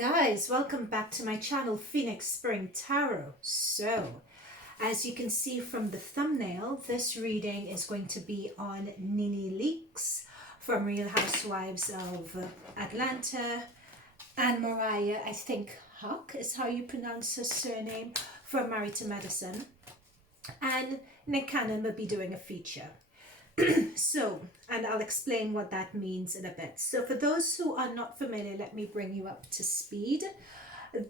guys, welcome back to my channel, Feat.Nick Spring Tarot. So, as you can see from the thumbnail, this reading is going to be on Nene Leaks from Real Housewives of Atlanta, and Mariah, I think Huq is how you pronounce her surname, from Married to Medicine. And Nick Cannon will be doing a feature. So, and I'll explain what that means in a bit. So for those who are not familiar, let me bring you up to speed.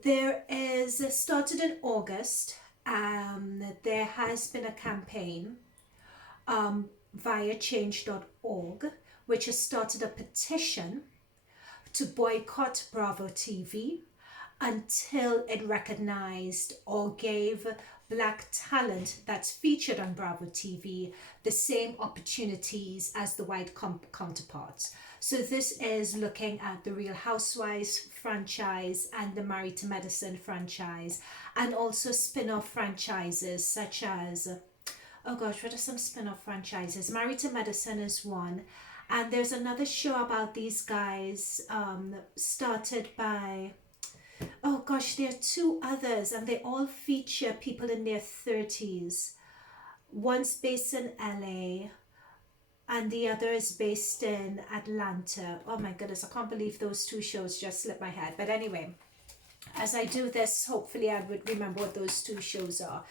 There is, started in August, there has been a campaign via change.org, which has started a petition to boycott BravoTV until it recognized or gave Black talent that's featured on BravoTV the same opportunities as the white counterparts. So this is looking at the Real Housewives franchise and the Married to Medicine franchise, and also spin-off franchises such as, oh gosh, what are some spin-off franchises? Married to Medicine is one, and there's another show about these guys started by, oh gosh, there are two others, and they all feature people in their 30s. One's based in LA and the other is based in Atlanta. Oh my goodness, I can't believe those two shows just slipped my head. But anyway, as I do this, hopefully I would remember what those two shows are.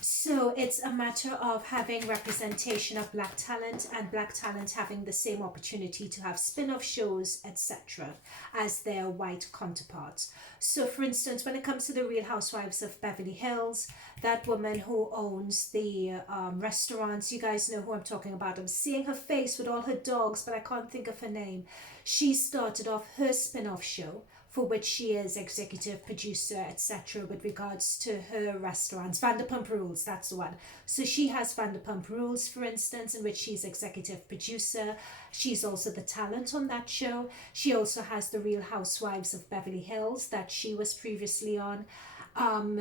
So it's a matter of having representation of Black talent, and Black talent having the same opportunity to have spin-off shows, etc., as their white counterparts. So for instance, when it comes to the Real Housewives of Beverly Hills, that woman who owns the restaurants, you guys know who I'm talking about. I'm seeing her face with all her dogs, but I can't think of her name. She started off her spin-off show, for which she is executive producer, etc., with regards to her restaurants. Vanderpump Rules, that's the one. So she has Vanderpump Rules, for instance, in which she's executive producer. She's also the talent on that show. She also has the Real Housewives of Beverly Hills that she was previously on.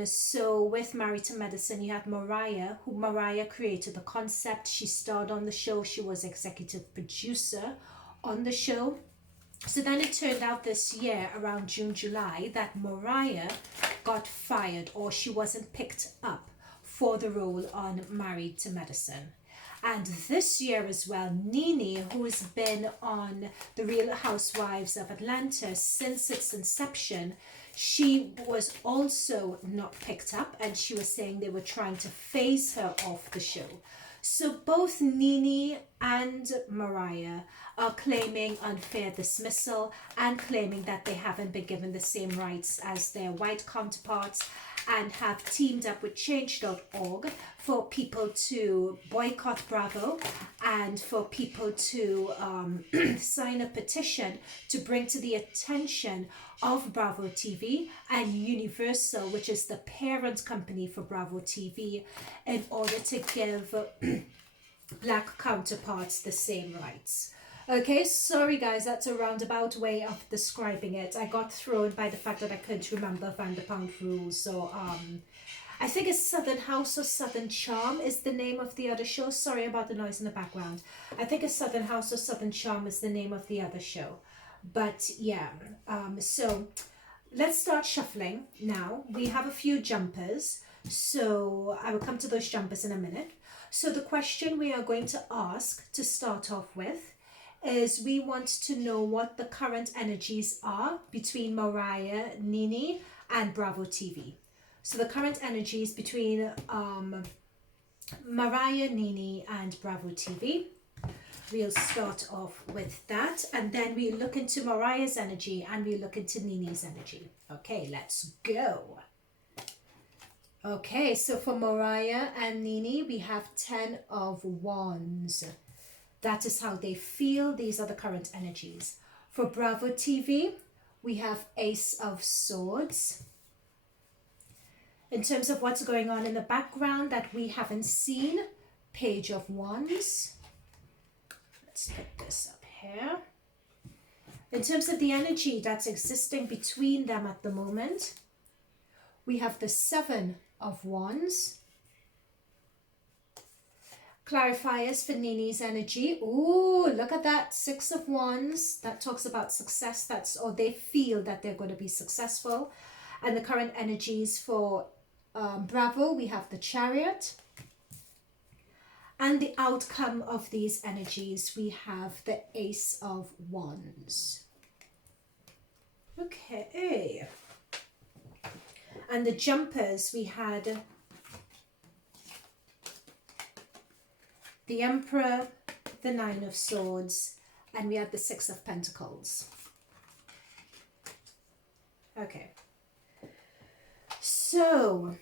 So with Married to Medicine, you had Mariah, who Mariah created the concept. She starred on the show. She was executive producer on the show. So then it turned out this year, around June, July, that Mariah got fired, or she wasn't picked up for the role on Married to Medicine. And this year as well, Nene, who's been on the Real Housewives of Atlanta since its inception, she was also not picked up, and she was saying they were trying to phase her off the show. So both Nene and Mariah are claiming unfair dismissal and claiming that they haven't been given the same rights as their white counterparts, and have teamed up with change.org for people to boycott Bravo and for people to sign a petition to bring to the attention of Bravo TV and Universal, which is the parent company for Bravo TV, in order to give Black counterparts the same rights. Okay, sorry guys, that's a roundabout way of describing it. I got thrown by the fact that I couldn't remember Vanderpump Rules. So I think it's Southern House or Southern Charm is the name of the other show. Sorry about the noise in the background. I think it's Southern House or Southern Charm is the name of the other show. But yeah, so let's start shuffling now. We have a few jumpers, so I will come to those jumpers in a minute. So the question we are going to ask to start off with is, we want to know what the current energies are between Mariah, Nene, and Bravo TV. So the current energies between Mariah, Nene, and Bravo TV. We'll start off with that, and then we look into Mariah's energy and we look into Nene's energy. Okay, let's go. Okay, so for Mariah and Nene, we have 10 of Wands. That is how they feel. These are the current energies. For Bravo TV, we have Ace of Swords. In terms of what's going on in the background that we haven't seen, Page of Wands. Let's put this up here. In terms of the energy that's existing between them at the moment, we have the Seven of Wands clarifiers for Nene's energy. Oh, look at that, 6 of Wands. That talks about success. Or they feel that they're going to be successful. And the current energies for Bravo, we have the Chariot. And the outcome of these energies, we have the Ace of Wands. Okay. And the jumpers, we had the Emperor, the Nine of Swords, and we had the Six of Pentacles. Okay. So,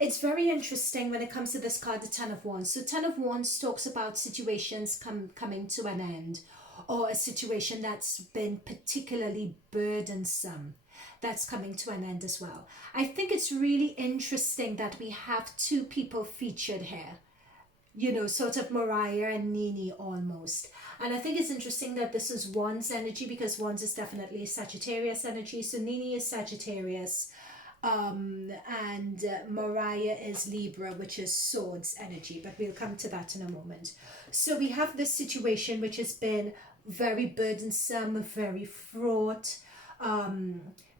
it's very interesting when it comes to this card, the Ten of Wands. So, Ten of Wands talks about situations coming to an end, or a situation that's been particularly burdensome that's coming to an end as well. I think it's really interesting that we have two people featured here. You know, sort of Mariah and Nene almost. And I think it's interesting that this is Wands energy, because Wands is definitely Sagittarius energy. So Nene is Sagittarius, and Mariah is Libra, which is Swords energy. But we'll come to that in a moment. So we have this situation which has been very burdensome, very fraught.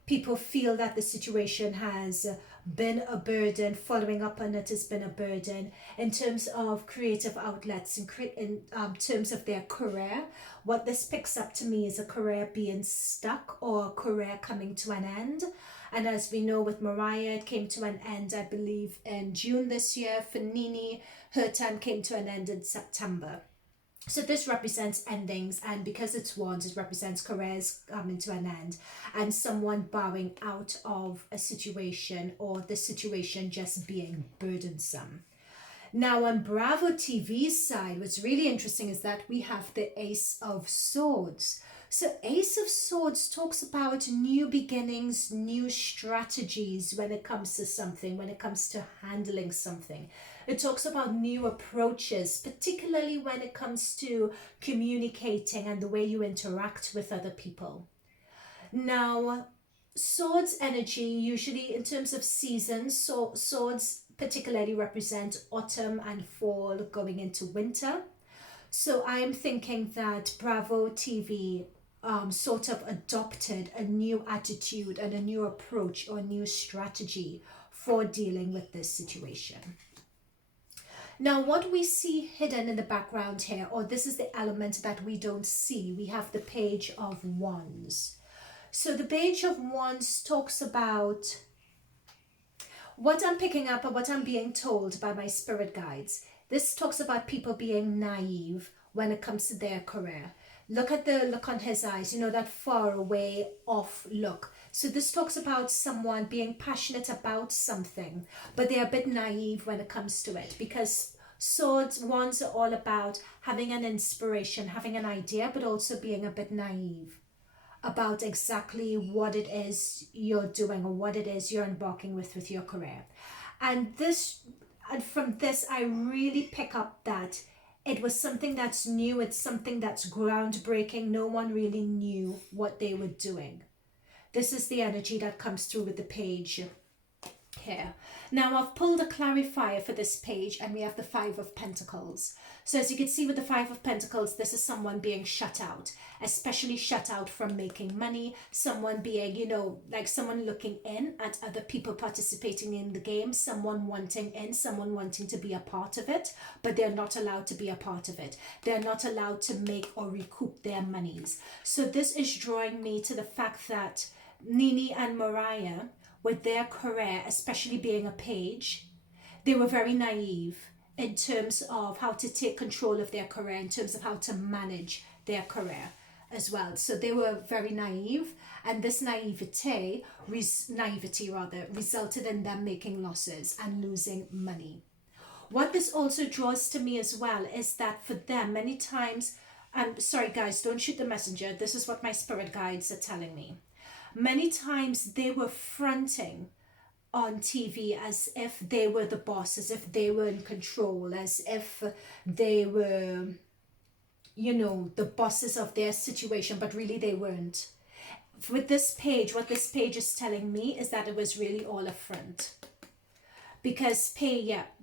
People feel that the situation has been a burden. Following up on it has been a burden in terms of creative outlets, in terms of their career. What this picks up to me is a career being stuck, or a career coming to an end. And as we know with Mariah, it came to an end, I believe, in June this year. For Nene, her time came to an end in September. So this represents endings, and because it's Wands, it represents careers coming to an end and someone bowing out of a situation, or the situation just being burdensome. Now on Bravo TV's side, what's really interesting is that we have the Ace of Swords. So Ace of Swords talks about new beginnings, new strategies when it comes to something, when it comes to handling something. It talks about new approaches, particularly when it comes to communicating and the way you interact with other people. Now, Swords energy, usually in terms of seasons, so Swords particularly represent autumn and fall going into winter. So I am thinking that Bravo TV sort of adopted a new attitude and a new approach or new strategy for dealing with this situation. Now, what we see hidden in the background here, or this is the element that we don't see, we have the Page of Wands. So the Page of Wands talks about what I'm picking up and what I'm being told by my spirit guides. This talks about people being naive when it comes to their career. Look at the look on his eyes, you know, that far away off look. So this talks about someone being passionate about something, but they're a bit naive when it comes to it, because Wands are all about having an inspiration, having an idea, but also being a bit naive about exactly what it is you're doing or what it is you're embarking with your career. And from this, I really pick up that it was something that's new. It's something that's groundbreaking. No one really knew what they were doing. This is the energy that comes through with the page here. Now I've pulled a clarifier for this page, and we have the Five of Pentacles. So as you can see with the Five of Pentacles, this is someone being shut out, especially shut out from making money, someone being, you know, like someone looking in at other people participating in the game, someone wanting in, someone wanting to be a part of it, but they're not allowed to be a part of it. They're not allowed to make or recoup their monies. So this is drawing me to the fact that Nene and Mariah, with their career, especially being a page, they were very naive in terms of how to take control of their career, in terms of how to manage their career as well. So they were very naive, and this naivety resulted in them making losses and losing money. What this also draws to me as well is that for them, many times, I'm sorry guys, don't shoot the messenger, this is what my spirit guides are telling me. Many times they were fronting on TV as if they were the boss, as if they were in control, as if they were, you know, the bosses of their situation, but really they weren't. With this page, what this page is telling me is that it was really all a front. because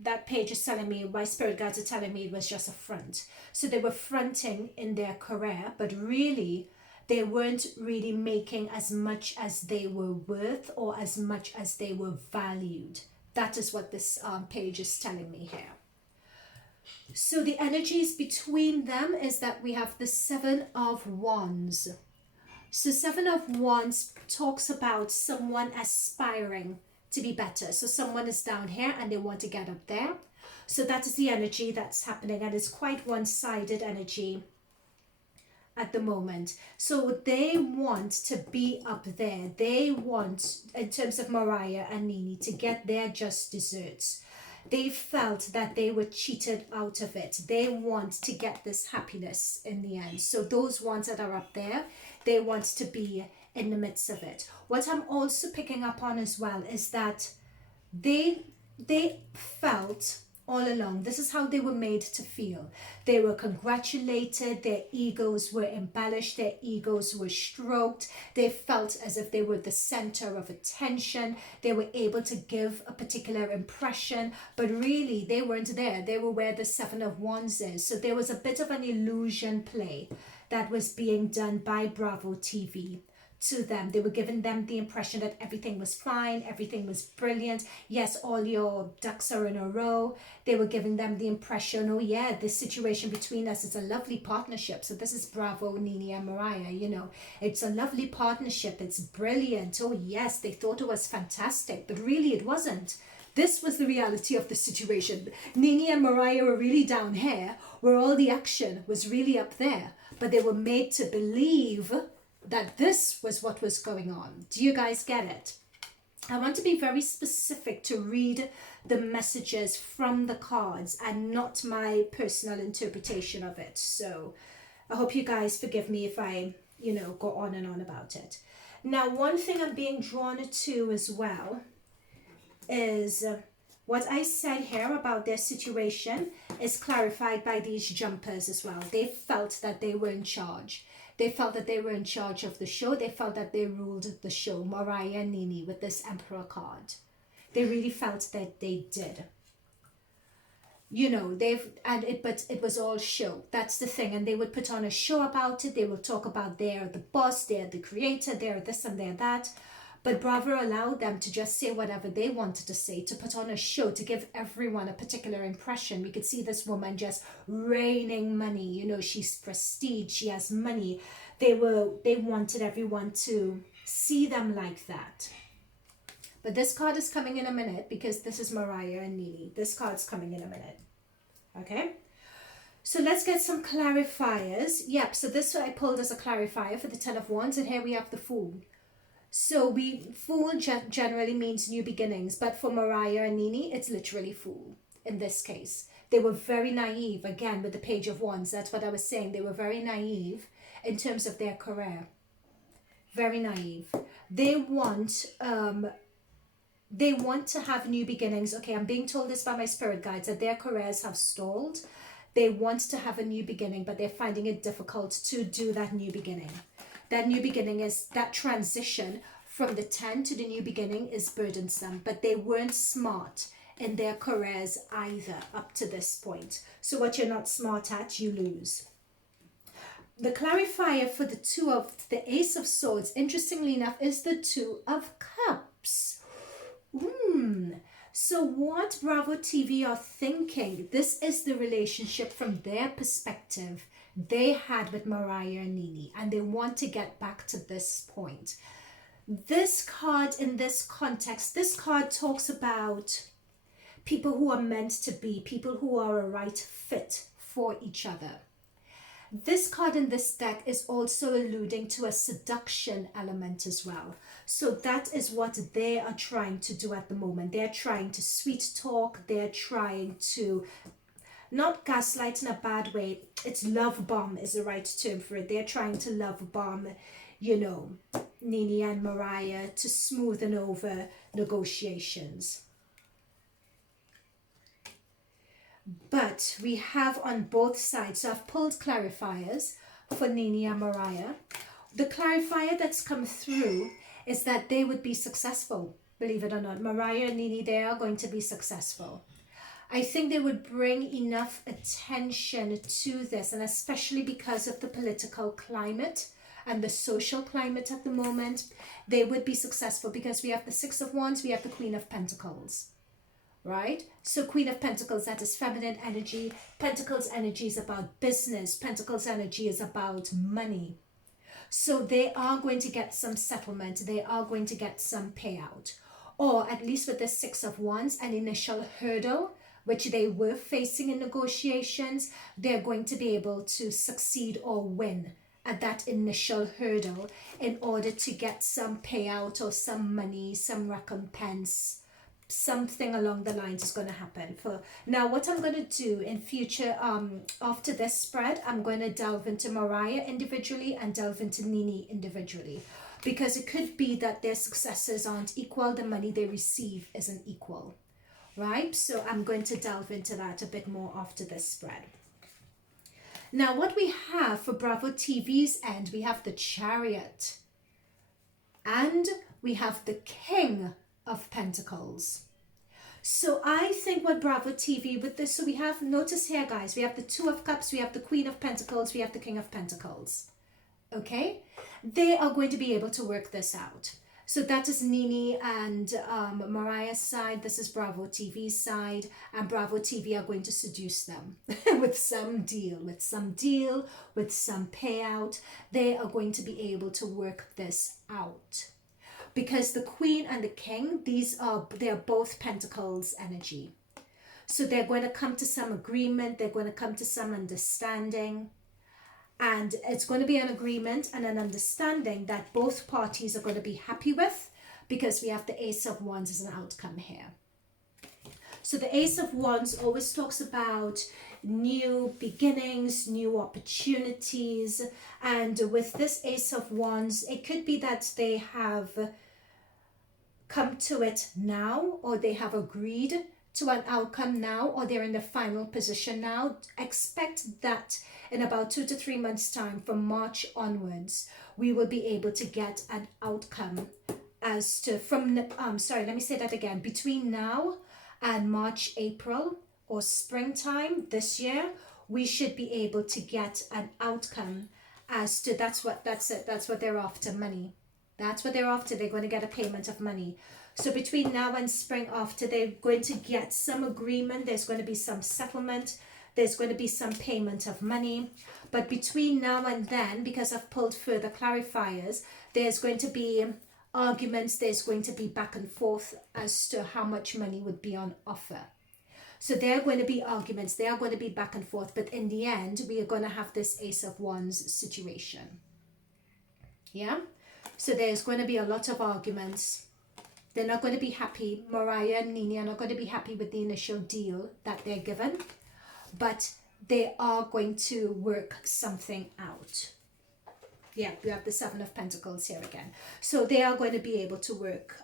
that page is telling me, my spirit guides are telling me it was just a front. So they were fronting in their career, but really they weren't really making as much as they were worth or as much as they were valued. That is what this page is telling me here. So the energies between them is that we have the Seven of Wands. So Seven of Wands talks about someone aspiring to be better. So someone is down here and they want to get up there. So that is the energy that's happening, and it's quite one-sided energy at the moment. So they want to be up there. They want, in terms of Mariah and Nene, to get their just desserts. They felt that they were cheated out of it. They want to get this happiness in the end. So those ones that are up there, they want to be in the midst of it. What I'm also picking up on as well is that they felt all along, this is how they were made to feel. They were congratulated, their egos were embellished, their egos were stroked. They felt as if they were the center of attention. They were able to give a particular impression, but really they weren't there. They were where the Seven of Wands is. So there was a bit of an illusion play that was being done by BravoTV to them. They were giving them the impression that everything was fine, everything was brilliant. Yes, all your ducks are in a row. They were giving them the impression, oh yeah, this situation between us is a lovely partnership. So this is Bravo, Nene and Mariah, you know. It's a lovely partnership. It's brilliant. Oh yes, they thought it was fantastic, but really it wasn't. This was the reality of the situation. Nene and Mariah were really down here, where all the action was really up there. But they were made to believe that this was what was going on. Do you guys get it? I want to be very specific to read the messages from the cards and not my personal interpretation of it. So I hope you guys forgive me if I, go on and on about it. Now, one thing I'm being drawn to as well is what I said here about their situation is clarified by these jumpers as well. They felt that they were in charge. They felt that they were in charge of the show. They felt that they ruled the show, Mariah and Nene, with this Emperor card. They really felt that they did. But it was all show. That's the thing. And they would put on a show about it. They would talk about they're the boss, they're the creator, they're this and they're that. But Bravo allowed them to just say whatever they wanted to say, to put on a show, to give everyone a particular impression. We could see this woman just raining money. She's prestige, she has money. They wanted everyone to see them like that. But this card is coming in a minute because this is Mariah and Nene. This card's coming in a minute. Okay? So let's get some clarifiers. Yep, so this I pulled as a clarifier for the Ten of Wands, and here we have the Fool. So Fool generally means new beginnings, but for Mariah and Nene, it's literally Fool in this case. They were very naive, again, with the Page of Wands. That's what I was saying. They were very naive in terms of their career. Very naive. They want to have new beginnings. Okay, I'm being told this by my spirit guides, that their careers have stalled. They want to have a new beginning, but they're finding it difficult to do that new beginning. That new beginning is that transition from the 10 to the new beginning is burdensome, but they weren't smart in their careers either up to this point. So what you're not smart at, you lose. The clarifier for the Ace of Swords, interestingly enough, is the Two of Cups. So what Bravo TV are thinking, this is the relationship from their perspective they had with Mariah and Nene, and they want to get back to this point. This card, in this context, this card talks about people who are meant to be, people who are a right fit for each other. This card in this deck is also alluding to a seduction element as well. So that is what they are trying to do at the moment. They're trying to sweet talk. They're trying to, not gaslight in a bad way, it's love bomb is the right term for it. They're trying to love bomb, Nene and Mariah to smoothen over negotiations. But we have on both sides, so I've pulled clarifiers for Nene and Mariah. The clarifier that's come through is that they would be successful. believe it or not. Mariah and Nene, they are going to be successful. I think they would bring enough attention to this, and especially because of the political climate and the social climate at the moment, they would be successful because we have the Six of Wands, we have the Queen of Pentacles, right? So Queen of Pentacles, that is feminine energy. Pentacles energy is about business. Pentacles energy is about money. So they are going to get some settlement. They are going to get some payout. Or at least with the Six of Wands, an initial hurdle, which they were facing in negotiations, they're going to be able to succeed or win at that initial hurdle in order to get some payout or some money, some recompense. Something along the lines is going to happen. For now, what I'm going to do in future, after this spread, I'm going to delve into Mariah individually and delve into Nene individually, because it could be that their successes aren't equal, the money they receive isn't equal, right? So I'm going to delve into that a bit more after this spread. Now, what we have for Bravo TV's end, we have the Chariot and we have the King of Pentacles. So I think what Bravo TV with this, so we have, notice here guys, we have the Two of Cups, we have the Queen of Pentacles, we have the King of Pentacles. Okay, they are going to be able to work this out. So that is Nene and Mariah's side. This is Bravo TV's side, and Bravo TV are going to seduce them with some deal, with some payout. They are going to be able to work this out. Because the Queen and the King, they're both Pentacles energy. So they're going to come to some agreement. They're going to come to some understanding. And it's going to be an agreement and an understanding that both parties are going to be happy with, because we have the Ace of Wands as an outcome here. So the Ace of Wands always talks about new beginnings, new opportunities. And with this Ace of Wands, it could be that they have come to it now, or they have agreed to an outcome now, or they're in the final position now. Expect that in about 2 to 3 months time, from March onwards, we will be able to get an outcome as to let me say that again, between now and March, April, or springtime this year, we should be able to get an outcome as to, that's what they're after, money. That's what they're after. They're going to get a payment of money. So between now and spring after, they're going to get some agreement. There's going to be some settlement. There's going to be some payment of money. But between now and then, because I've pulled further clarifiers, there's going to be arguments. There's going to be back and forth as to how much money would be on offer. So there are going to be arguments. They are going to be back and forth. But in the end, we are going to have this Ace of Wands situation. Yeah? So there's going to be a lot of arguments. They're not going to be happy. Mariah and Nene are not going to be happy with the initial deal that they're given. But they are going to work something out. Yeah, we have the Seven of Pentacles here again. So they are going to be able to work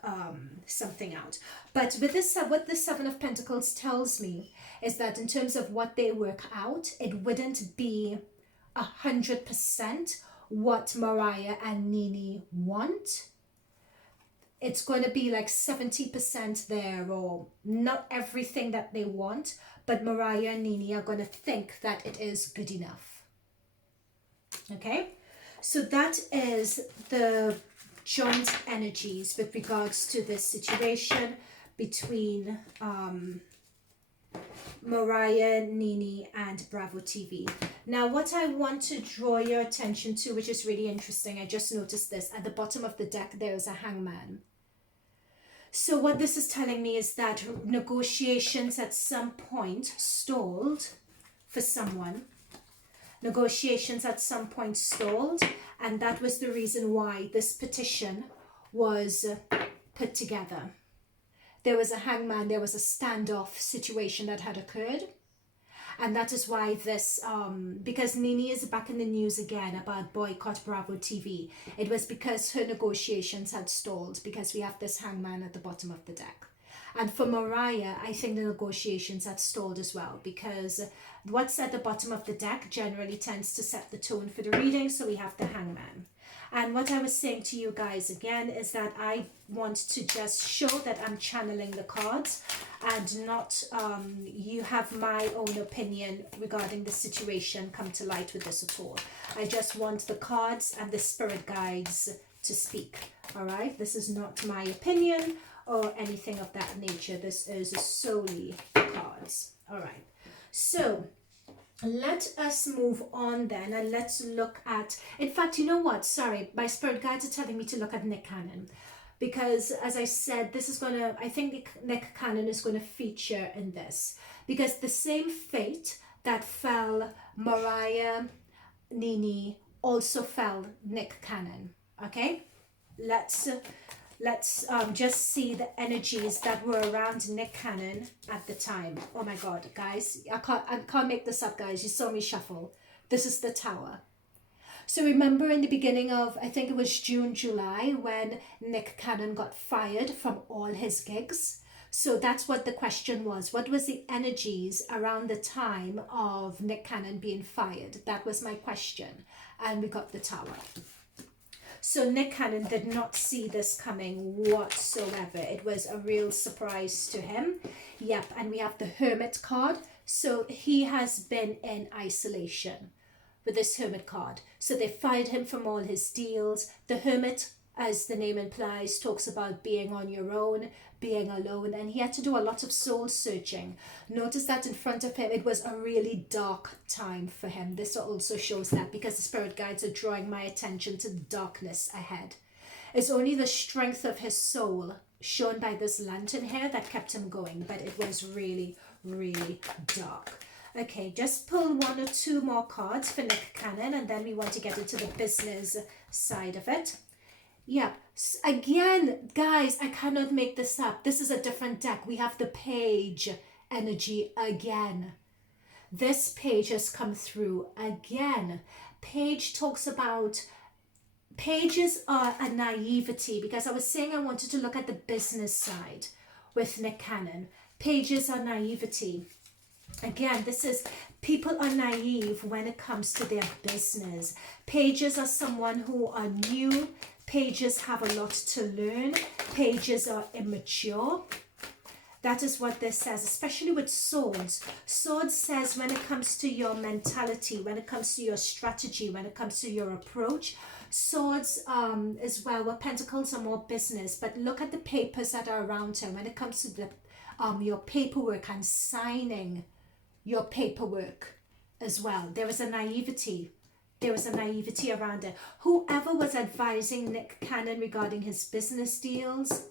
something out. But with this, what the Seven of Pentacles tells me is that in terms of what they work out, it wouldn't be 100% what Mariah and Nene want. It's going to be like 70% there, or not everything that they want, but Mariah and Nene are going to think that it is good enough. Okay, so that is the joint energies with regards to this situation between Mariah, Nene, and Bravo TV. Now, what I want to draw your attention to, which is really interesting, I just noticed this, at the bottom of the deck, there is a hangman. So what this is telling me is that negotiations at some point stalled for someone. Negotiations at some point stalled, and that was the reason why this petition was put together. There was a hangman, there was a standoff situation that had occurred. And that is why this, because Nene is back in the news again about Boycott Bravo TV. It was because her negotiations had stalled, because we have this hangman at the bottom of the deck. And for Mariah, I think the negotiations had stalled as well, because what's at the bottom of the deck generally tends to set the tone for the reading. So we have the hangman. And what I was saying to you guys again is that I want to just show that I'm channeling the cards and not you have my own opinion regarding the situation come to light with this at all. I just want the cards and the spirit guides to speak. All right, this is not my opinion or anything of that nature. This is solely cards. All right, so let us move on then, and let's look at, in fact, you know what, sorry, my spirit guides are telling me to look at Nick Cannon, because as I said, this is gonna, I think Nick Cannon is going to feature in this, because the same fate that fell Mariah, Nene, also fell Nick Cannon. Okay, let's just see the energies that were around Nick Cannon at the time. Oh my God, guys, I can't make this up, guys. You saw me shuffle. This is the Tower. So remember in the beginning of, I think it was June, July, when Nick Cannon got fired from all his gigs. So that's what the question was. What was the energies around the time of Nick Cannon being fired? That was my question. And we got the Tower. So Nick Cannon did not see this coming whatsoever. It was a real surprise to him. Yep, and we have the Hermit card. So he has been in isolation with this Hermit card. So they fired him from all his deals. The Hermit, as the name implies, talks about being on your own, being alone, and he had to do a lot of soul searching. Notice that in front of him, it was a really dark time for him. This also shows that, because the spirit guides are drawing my attention to the darkness ahead. It's only the strength of his soul shown by this lantern here that kept him going, but it was really, really dark. Okay, just pull one or two more cards for Nick Cannon, and then we want to get into the business side of it. Yeah, again, guys, I cannot make this up. This is a different deck. We have the Page energy again. This page has come through again. Page talks about, pages are a naivety, because I was saying I wanted to look at the business side with Nick Cannon. Pages are naivety. Again, this is, people are naive when it comes to their business. Pages are someone who are new. Pages have a lot to learn. Pages are immature. That is what this says, especially with swords. Swords says when it comes to your mentality, when it comes to your strategy, when it comes to your approach. Swords as well, where pentacles are more business. But look at the papers that are around him when it comes to the your paperwork and signing your paperwork as well. There is a naivety. There was a naivety around it. Whoever was advising Nick Cannon regarding his business deals,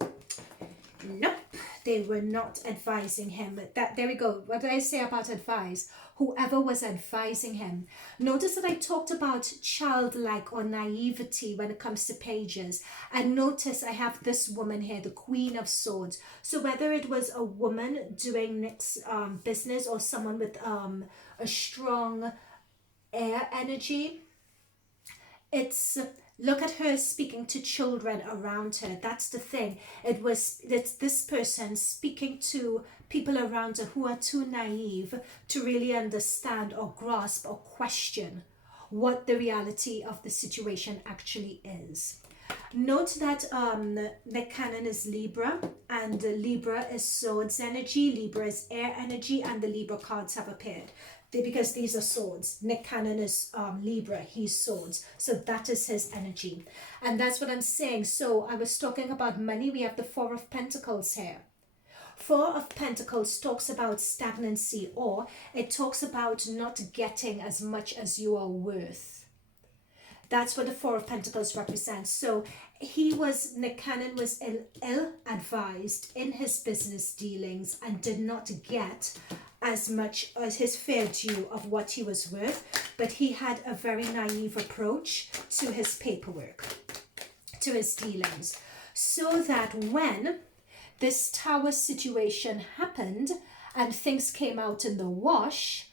nope, they were not advising him. There we go. What did I say about advise? Whoever was advising him. Notice that I talked about childlike or naivety when it comes to pages. And notice I have this woman here, the Queen of Swords. So whether it was a woman doing Nick's business or someone with a strong air energy, it's, look at her speaking to children around her. That's the thing. It's this person speaking to people around her who are too naive to really understand or grasp or question what the reality of the situation actually is. Note that Nick Cannon is Libra, and Libra is swords energy, Libra is air energy, and the Libra cards have appeared. Because these are swords. Nick Cannon is Libra, he's swords. So that is his energy. And that's what I'm saying. So I was talking about money. We have the Four of Pentacles here. Four of Pentacles talks about stagnancy, or it talks about not getting as much as you are worth. That's what the Four of Pentacles represents. So Nick Cannon was ill-advised in his business dealings and did not get as much as his fair due of what he was worth, but he had a very naive approach to his paperwork, to his dealings, so that when this Tower situation happened and things came out in the wash,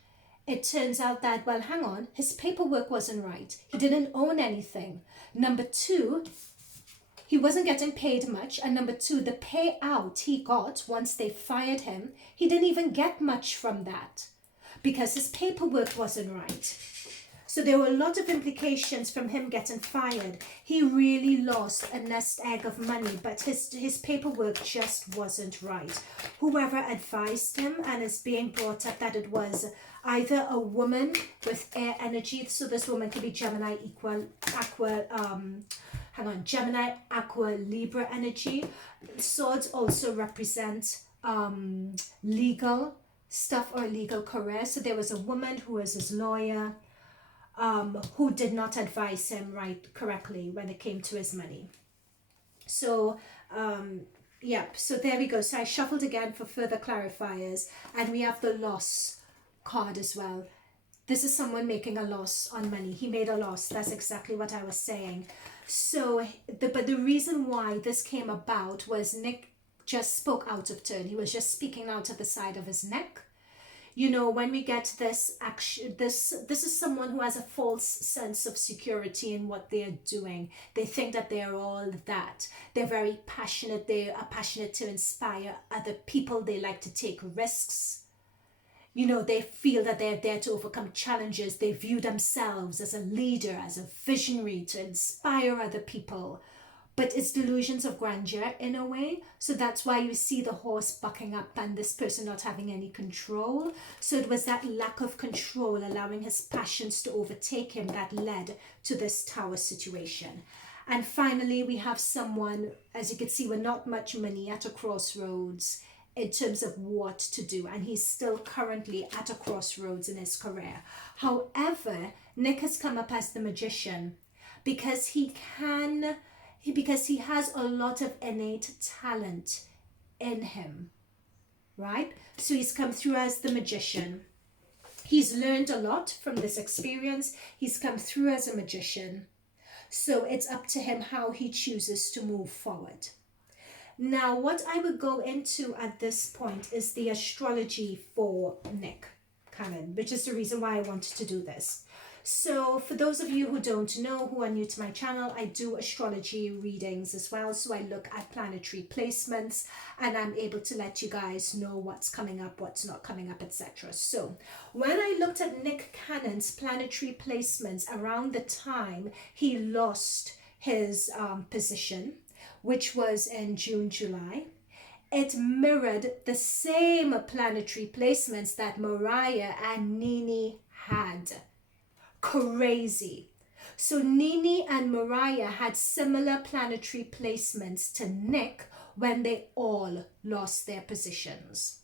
it turns out that, well, hang on, his paperwork wasn't right. He didn't own anything. Number two, he wasn't getting paid much. And number two, the payout he got once they fired him, he didn't even get much from that because his paperwork wasn't right. So there were a lot of implications from him getting fired. He really lost a nest egg of money, but his paperwork just wasn't right. Whoever advised him, and it's being brought up that it was either a woman with air energy, so this woman could be Gemini, Gemini, Aqua, Libra energy. Swords also represent legal stuff or legal career. So there was a woman who was his lawyer, who did not advise him correctly when it came to his money. So so there we go. So I shuffled again for further clarifiers, and we have the loss card as well. This is someone making a loss on money. He made a loss. That's exactly what I was saying. So but the reason why this came about was Nick just spoke out of turn. He was just speaking out of the side of his neck. You know, when we get this action, this is someone who has a false sense of security in what they're doing. They think that they're all that. They're very passionate. They are passionate to inspire other people. They like to take risks. You know, they feel that they're there to overcome challenges. They view themselves as a leader, as a visionary to inspire other people. But it's delusions of grandeur in a way. So that's why you see the horse bucking up and this person not having any control. So it was that lack of control, allowing his passions to overtake him, that led to this tower situation. And finally, we have someone, as you can see, with not much money, at a crossroads in terms of what to do. And he's still currently at a crossroads in his career. However, Nick has come up as the magician because he has a lot of innate talent in him, right? So he's come through as the magician. He's learned a lot from this experience. He's come through as a magician. So it's up to him how he chooses to move forward. Now, what I would go into at this point is the astrology for Nick Cannon, which is the reason why I wanted to do this. So for those of you who don't know, who are new to my channel, I do astrology readings as well. So I look at planetary placements and I'm able to let you guys know what's coming up, what's not coming up, etc. So when I looked at Nick Cannon's planetary placements around the time he lost his position, which was in June, July, it mirrored the same planetary placements that Mariah and Nene had. Crazy. So Nene and Mariah had similar planetary placements to Nick when they all lost their positions.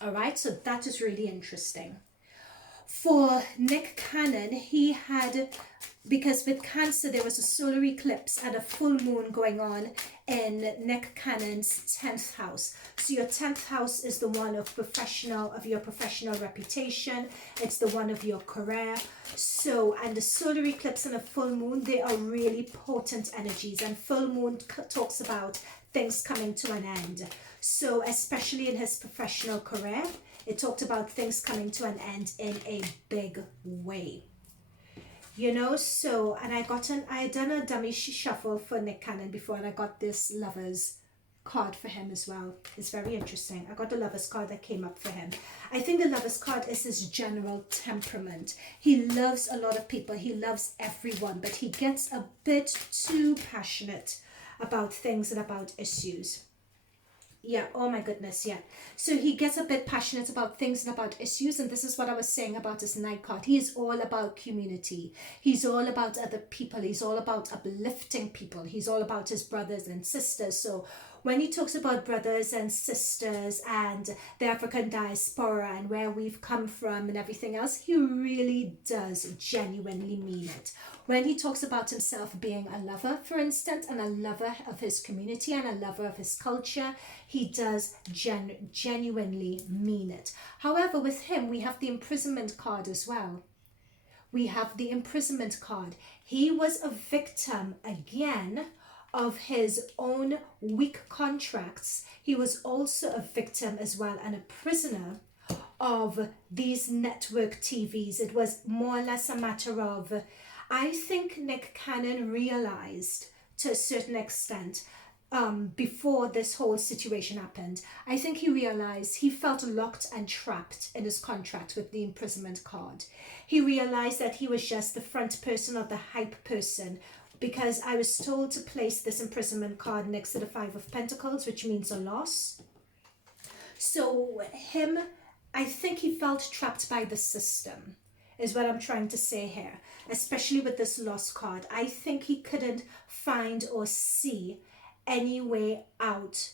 All right, so that is really interesting. For Nick Cannon, he had, because with Cancer there was a solar eclipse and a full moon going on in Nick Cannon's 10th house. So your 10th house is the one of your professional reputation. It's the one of your career. So, and the solar eclipse and a full moon, they are really potent energies. And full moon talks about things coming to an end. So especially in his professional career, it talked about things coming to an end in a big way. You know, so, and I had done a dummy shuffle for Nick Cannon before, and I got this Lovers card for him as well. It's very interesting. I got the Lovers card that came up for him. I think the Lovers card is his general temperament. He loves a lot of people. He loves everyone, but he gets a bit too passionate about things and about issues. Yeah, oh my goodness, yeah. So he gets a bit passionate about things and about issues, and this is what I was saying about his night card. He is all about community. He's all about other people. He's all about uplifting people. He's all about his brothers and sisters. So when he talks about brothers and sisters and the African diaspora and where we've come from and everything else, he really does genuinely mean it. When he talks about himself being a lover, for instance, and a lover of his community and a lover of his culture, he does genuinely mean it. However, with him, we have the imprisonment card as well. We have the imprisonment card. He was a victim again of his own weak contracts. He was also a victim as well and a prisoner of these network TVs. It was more or less a matter of, I think Nick Cannon realized to a certain extent before this whole situation happened. I think he realized he felt locked and trapped in his contract with the imprisonment card. He realized that he was just the front person of the hype person, because I was told to place this imprisonment card next to the Five of Pentacles, which means a loss. So I think he felt trapped by the system, is what I'm trying to say here, especially with this lost card. I think he couldn't find or see any way out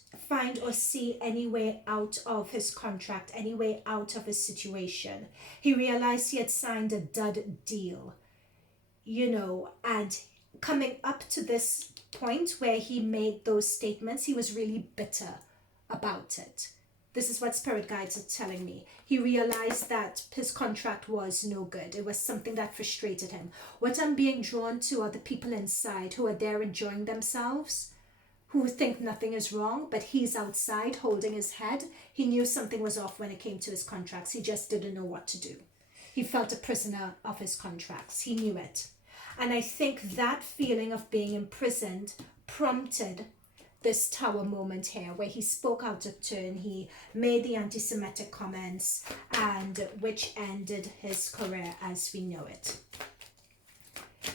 of his contract, any way out of his situation. He realized he had signed a dud deal, you know, and coming up to this point where he made those statements, he was really bitter about it. This is what spirit guides are telling me. He realized that his contract was no good. It was something that frustrated him. What I'm being drawn to are the people inside who are there enjoying themselves, who think nothing is wrong, but he's outside holding his head. He knew something was off when it came to his contracts. He just didn't know what to do. He felt a prisoner of his contracts. He knew it. And I think that feeling of being imprisoned prompted this tower moment here, where he spoke out of turn. He made the anti-Semitic comments, and which ended his career as we know it.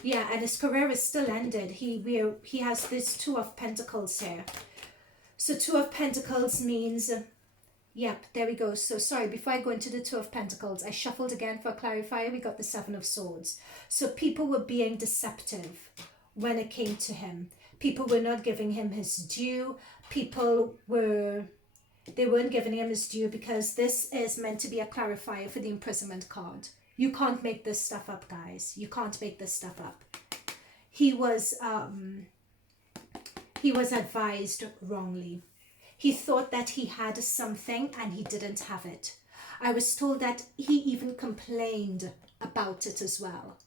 Yeah, and his career is still ended. He has this Two of Pentacles here. So Two of Pentacles means, yep, there we go. So sorry, before I go into the Two of Pentacles, I shuffled again for a clarifier. We got the Seven of Swords. So people were being deceptive when it came to him. People were not giving him his due. They weren't giving him his due, because this is meant to be a clarifier for the imprisonment card. You can't make this stuff up, guys. You can't make this stuff up. He was advised wrongly. He thought that he had something and he didn't have it. I was told that he even complained about it as well.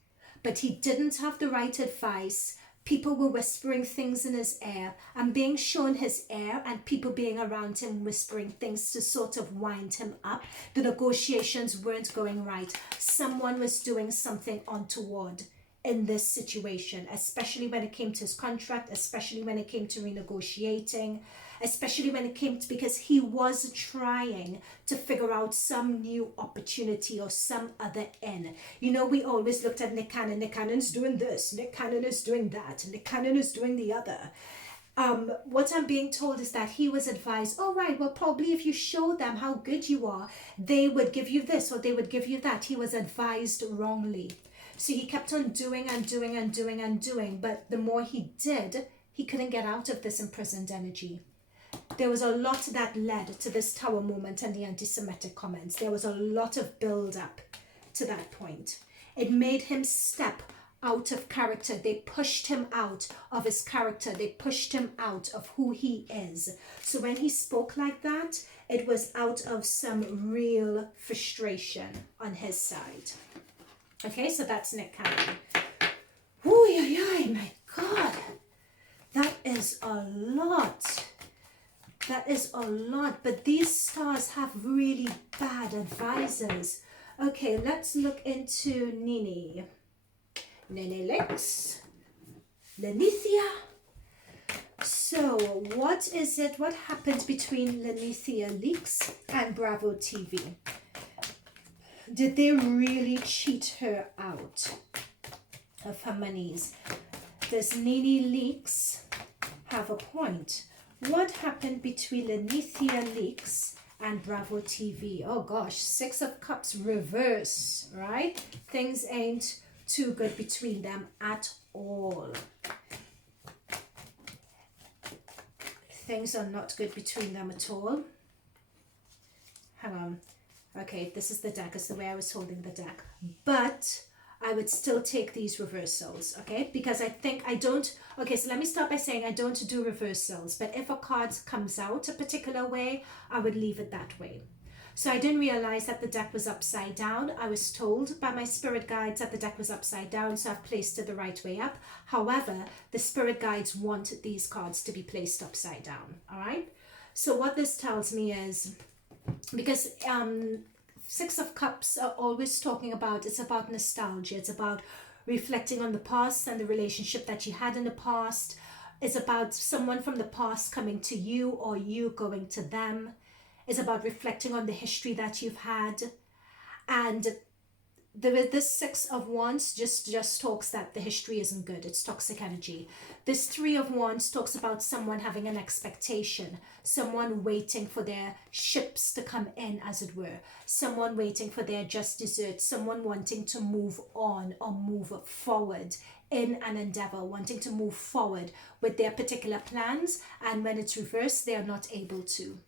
But he didn't have the right advice. People were whispering things in his ear. I'm being shown his ear and people being around him whispering things to sort of wind him up. The negotiations weren't going right. Someone was doing something untoward in this situation, especially when it came to his contract, especially when it came to renegotiating, especially when it came to, because he was trying to figure out some new opportunity or some other end. You know, we always looked at Nick Cannon. Nick Cannon's doing this, Nick Cannon is doing that, Nick Cannon is doing the other. What I'm being told is that he was advised, all right, well, probably if you show them how good you are, they would give you this or they would give you that. He was advised wrongly. So he kept on doing and doing and doing and doing. But the more he did, he couldn't get out of this imprisoned energy. There was a lot that led to this tower moment and the anti-Semitic comments. There was a lot of build-up to that point. It made him step out of character. They pushed him out of his character. They pushed him out of who he is. So when he spoke like that, it was out of some real frustration on his side. Okay, so that's Nick Cannon. Oh, yeah, my God. That is a lot. That is a lot. But these stars have really bad advisors. Okay, let's look into Nene. Nene Leaks. Lenithia. So, what is it? What happened between Nene Leaks and BravoTV? Did they really cheat her out of her monies? Does Nene Leaks have a point? What happened between Nene Leaks and BravoTV? Oh gosh, Six of Cups reverse, right? Things ain't too good between them at all. Things are not good between them at all. Hang on. Okay, this is the deck. It's the way I was holding the deck. But I would still take these reversals, okay? Because I think I don't... Okay, so let me start by saying I don't do reversals. But if a card comes out a particular way, I would leave it that way. So I didn't realize that the deck was upside down. I was told by my spirit guides that the deck was upside down, so I've placed it the right way up. However, the spirit guides want these cards to be placed upside down, all right? So what this tells me is... Because Six of Cups are always talking about, it's about nostalgia. It's about reflecting on the past and the relationship that you had in the past. is about someone from the past coming to you or you going to them. It's about reflecting on the history that you've had. And this Six of Wands just talks that the history isn't good. It's toxic energy. This Three of Wands talks about someone having an expectation, someone waiting for their ships to come in, as it were, someone waiting for their just desserts, someone wanting to move on or move forward in an endeavor, wanting to move forward with their particular plans, and when it's reversed, they are not able to.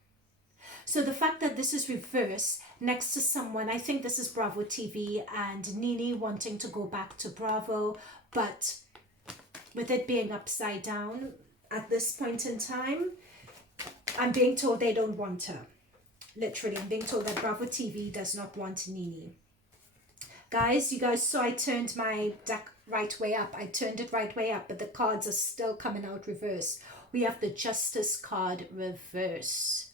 So the fact that this is reversed next to someone, I think this is BravoTV and Nene wanting to go back to Bravo, but with it being upside down at this point in time, I'm being told they don't want her. Literally, I'm being told that BravoTV does not want Nene. Guys, you guys saw I turned my deck right way up. I turned it right way up, but the cards are still coming out reverse. We have the Justice card reverse.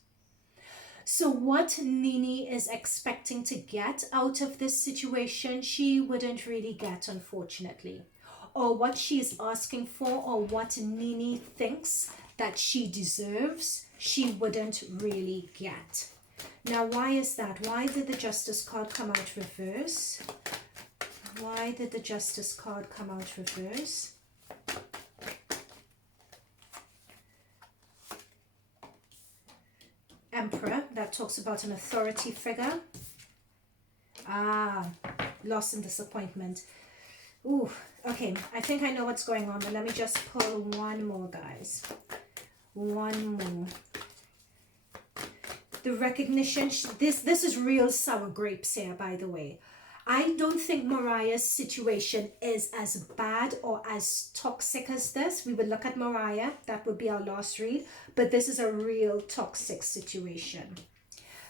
So what Nene is expecting to get out of this situation, she wouldn't really get, unfortunately. Or what she's asking for, or what Nene thinks that she deserves, she wouldn't really get. Now, why is that? Why did the Justice card come out reverse? Why did the Justice card come out reverse? Emperor, that talks about an authority figure. Ah, loss and disappointment. Ooh, okay, I think I know what's going on, but let me just pull one more, guys. One more. The recognition, this is real sour grapes here, by the way. I don't think Mariah's situation is as bad or as toxic as this. We would look at Mariah, that would be our last read, but this is a real toxic situation.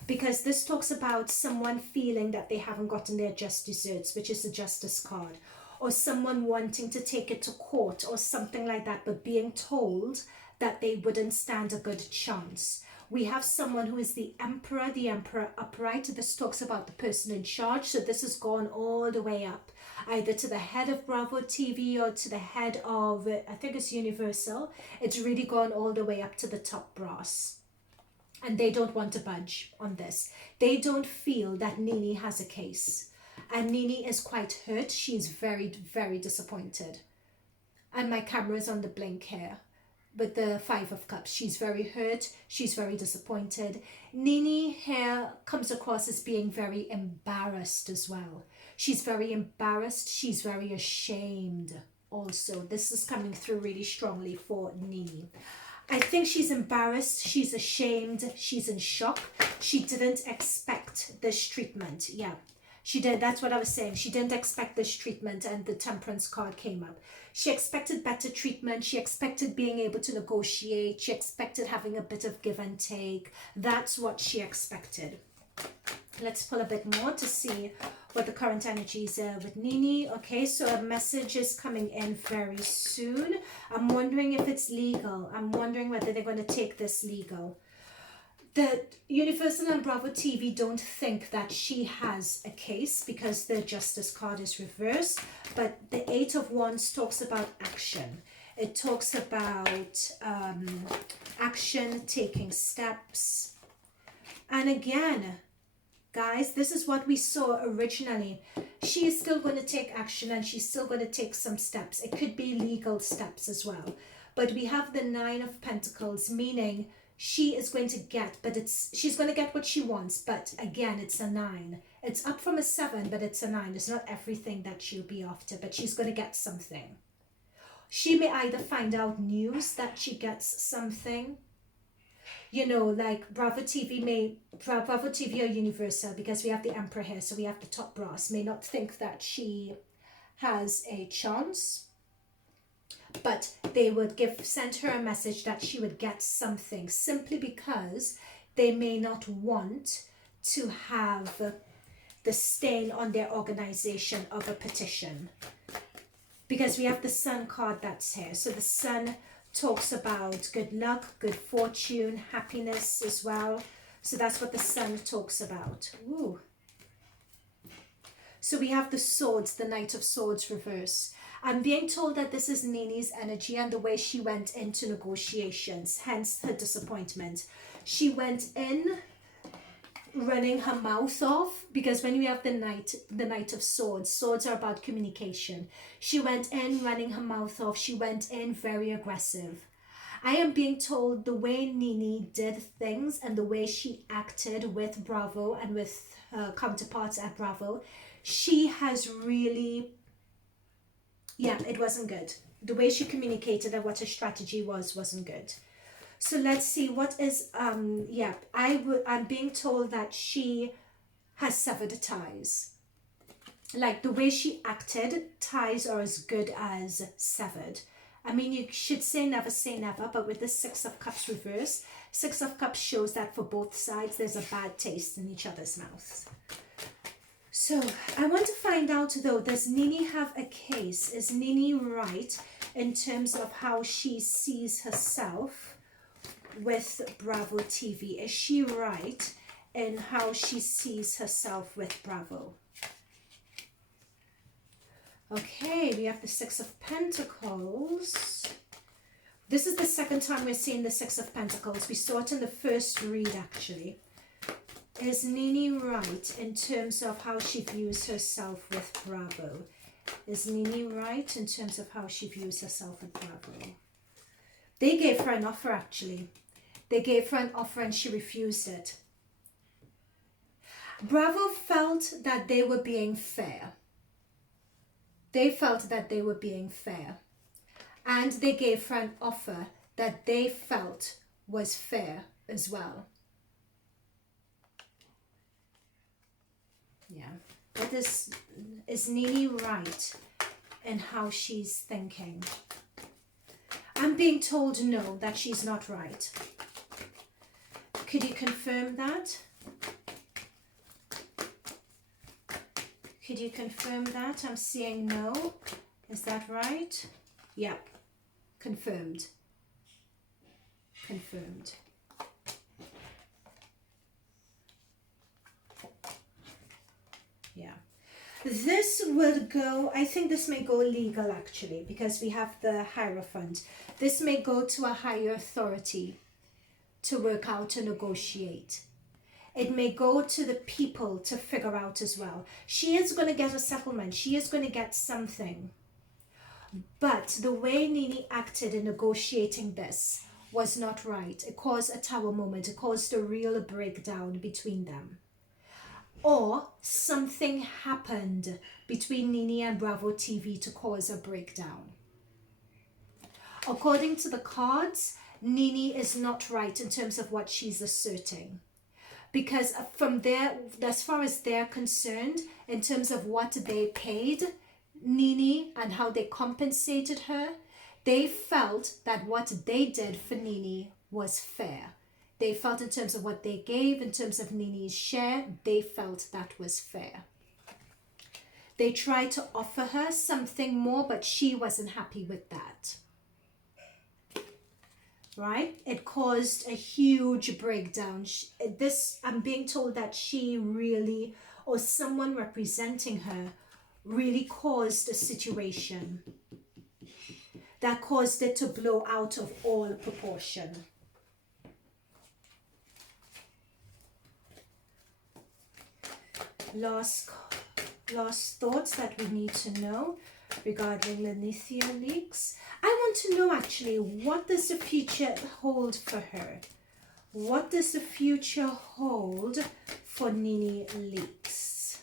Because this talks about someone feeling that they haven't gotten their just desserts, which is the Justice card, or someone wanting to take it to court or something like that, but being told that they wouldn't stand a good chance. We have someone who is the Emperor upright. This talks about the person in charge. So this has gone all the way up, either to the head of BravoTV or to the head of, I think it's Universal. It's really gone all the way up to the top brass. And they don't want to budge on this. They don't feel that Nene has a case. And Nene is quite hurt. She's very, very disappointed. And my camera is on the blink here. With the Five of Cups, she's very hurt, she's very disappointed. Nene here comes across as being very embarrassed as well. She's very embarrassed, she's very ashamed also. This is coming through really strongly for Nene. I think she's embarrassed, she's ashamed, she's in shock. She didn't expect this treatment. Yeah, she did. That's what I was saying. She didn't expect this treatment, and the Temperance card came up. She expected better treatment. She expected being able to negotiate. She expected having a bit of give and take. That's what she expected. Let's pull a bit more to see what the current energies are with Nene. Okay, so a message is coming in very soon. I'm wondering if it's legal. I'm wondering whether they're going to take this legal. The Universal and BravoTV don't think that she has a case because the Justice card is reversed, but the Eight of Wands talks about action. It talks about action, taking steps. And again, guys, this is what we saw originally. She is still going to take action and she's still going to take some steps. It could be legal steps as well. But we have the Nine of Pentacles, meaning she is going to get, but she's going to get what she wants, but again, it's a 9. It's up from a 7, but it's a 9. It's not everything that she'll be after, but she's going to get something. She may either find out news that she gets something, you know, like BravoTV or Universal, because we have the Emperor here, so we have the top brass, may not think that she has a chance. But they would send her a message that she would get something, simply because they may not want to have the stain on their organization of a petition. Because we have the Sun card that's here. So the Sun talks about good luck, good fortune, happiness as well. So that's what the Sun talks about. Ooh. So we have the Swords, the Knight of Swords reverse. I'm being told that this is Nene's energy and the way she went into negotiations, hence her disappointment. She went in running her mouth off, because when we have the Knight of Swords, swords are about communication. She went in running her mouth off. She went in very aggressive. I am being told the way Nene did things and the way she acted with Bravo and with her counterparts at Bravo, she has really, yeah, it wasn't good. The way she communicated and what her strategy wasn't good. So let's see what is, I'm being told that she has severed ties. Like the way she acted, ties are as good as severed. I mean, you should say never, but with the Six of Cups reverse, Six of Cups shows that for both sides, there's a bad taste in each other's mouths. So I want to find out though, does Nene have a case? Is Nene right in terms of how she sees herself with Bravo TV? Is she right in how she sees herself with Bravo? Okay, we have the Six of Pentacles. This is the second time we're seeing the Six of Pentacles. We saw it in the first read, actually. Is Nene right in terms of how she views herself with Bravo? Is Nene right in terms of how she views herself with Bravo? They gave her an offer, actually. They gave her an offer and she refused it. Bravo felt that they were being fair. They felt that they were being fair. And they gave her an offer that they felt was fair as well. Yeah. But is Nene right in how she's thinking? I'm being told no, that she's not right. Could you confirm that? Could you confirm that? I'm seeing no. Is that right? Yep. Confirmed. Confirmed. Yeah. This will go, I think this may go legal actually, because we have the Hierophant. This may go to a higher authority to work out, to negotiate. It may go to the people to figure out as well. She is going to get a settlement. She is going to get something. But the way Nene acted in negotiating this was not right. It caused a tower moment. It caused a real breakdown between them. Or something happened between Nene and Bravo TV to cause a breakdown. According to the cards, Nene is not right in terms of what she's asserting. Because from there, as far as they're concerned, in terms of what they paid Nene and how they compensated her, they felt that what they did for Nene was fair. They felt in terms of what they gave, in terms of Nene's share, they felt that was fair. They tried to offer her something more, but she wasn't happy with that. Right? It caused a huge breakdown. I'm being told that she really, or someone representing her, really caused a situation that caused it to blow out of all proportion. Last thoughts that we need to know regarding the Nene Leaks. I want to know actually, what does the future hold for her? What does the future hold for Nene Leaks?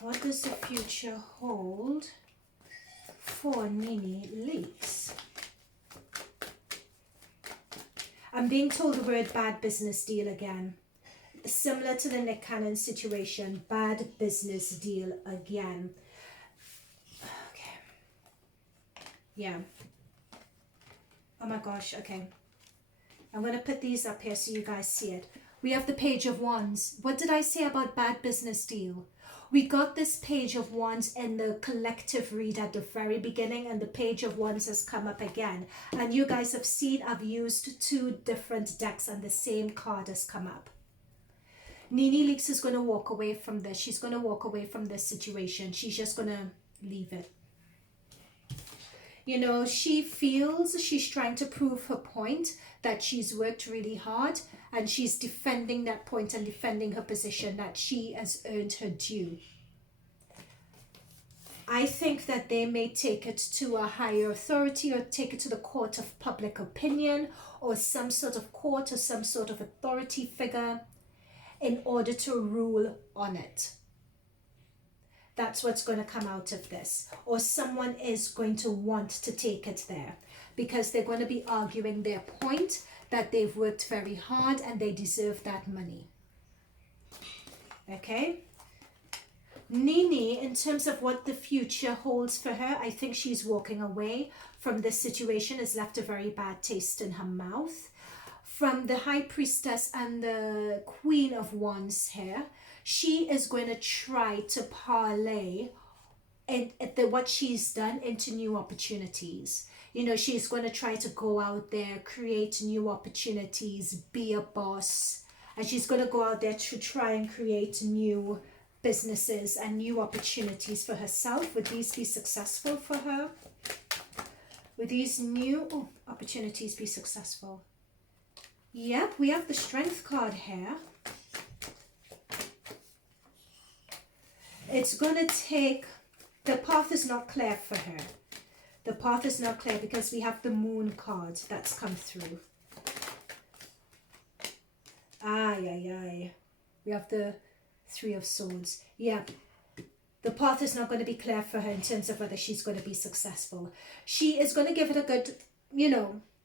What does the future hold for Nene Leaks? I'm being told the word bad business deal again. Similar to the Nick Cannon situation, bad business deal again. Okay. Yeah. Oh my gosh, okay. I'm going to put these up here so you guys see it. We have the Page of Wands. What did I say about bad business deal? We got this Page of Wands in the collective read at the very beginning, and the Page of Wands has come up again. And you guys have seen I've used 2 different decks and the same card has come up. Nene Leaks is going to walk away from this. She's going to walk away from this situation. She's just going to leave it. You know, she feels she's trying to prove her point, that she's worked really hard, and she's defending that point and defending her position that she has earned her due. I think that they may take it to a higher authority or take it to the court of public opinion or some sort of court or some sort of authority figure in order to rule on it. That's what's going to come out of this. Or someone is going to want to take it there because they're going to be arguing their point that they've worked very hard and they deserve that money. Okay? Nene, in terms of what the future holds for her, I think she's walking away from this situation, has left a very bad taste in her mouth. From the High Priestess and the Queen of Wands here, she is going to try to parlay what she's done into new opportunities. You know, she's going to try to go out there, create new opportunities, be a boss. And she's going to go out there to try and create new businesses and new opportunities for herself. Would these be successful for her? Would these new opportunities be successful? Yep, we have the Strength card here. It's going to take, the path is not clear for her. The path is not clear because we have the Moon card that's come through. We have the Three of Swords. Yeah, the path is not going to be clear for her in terms of whether she's going to be successful. She is going to give it a good,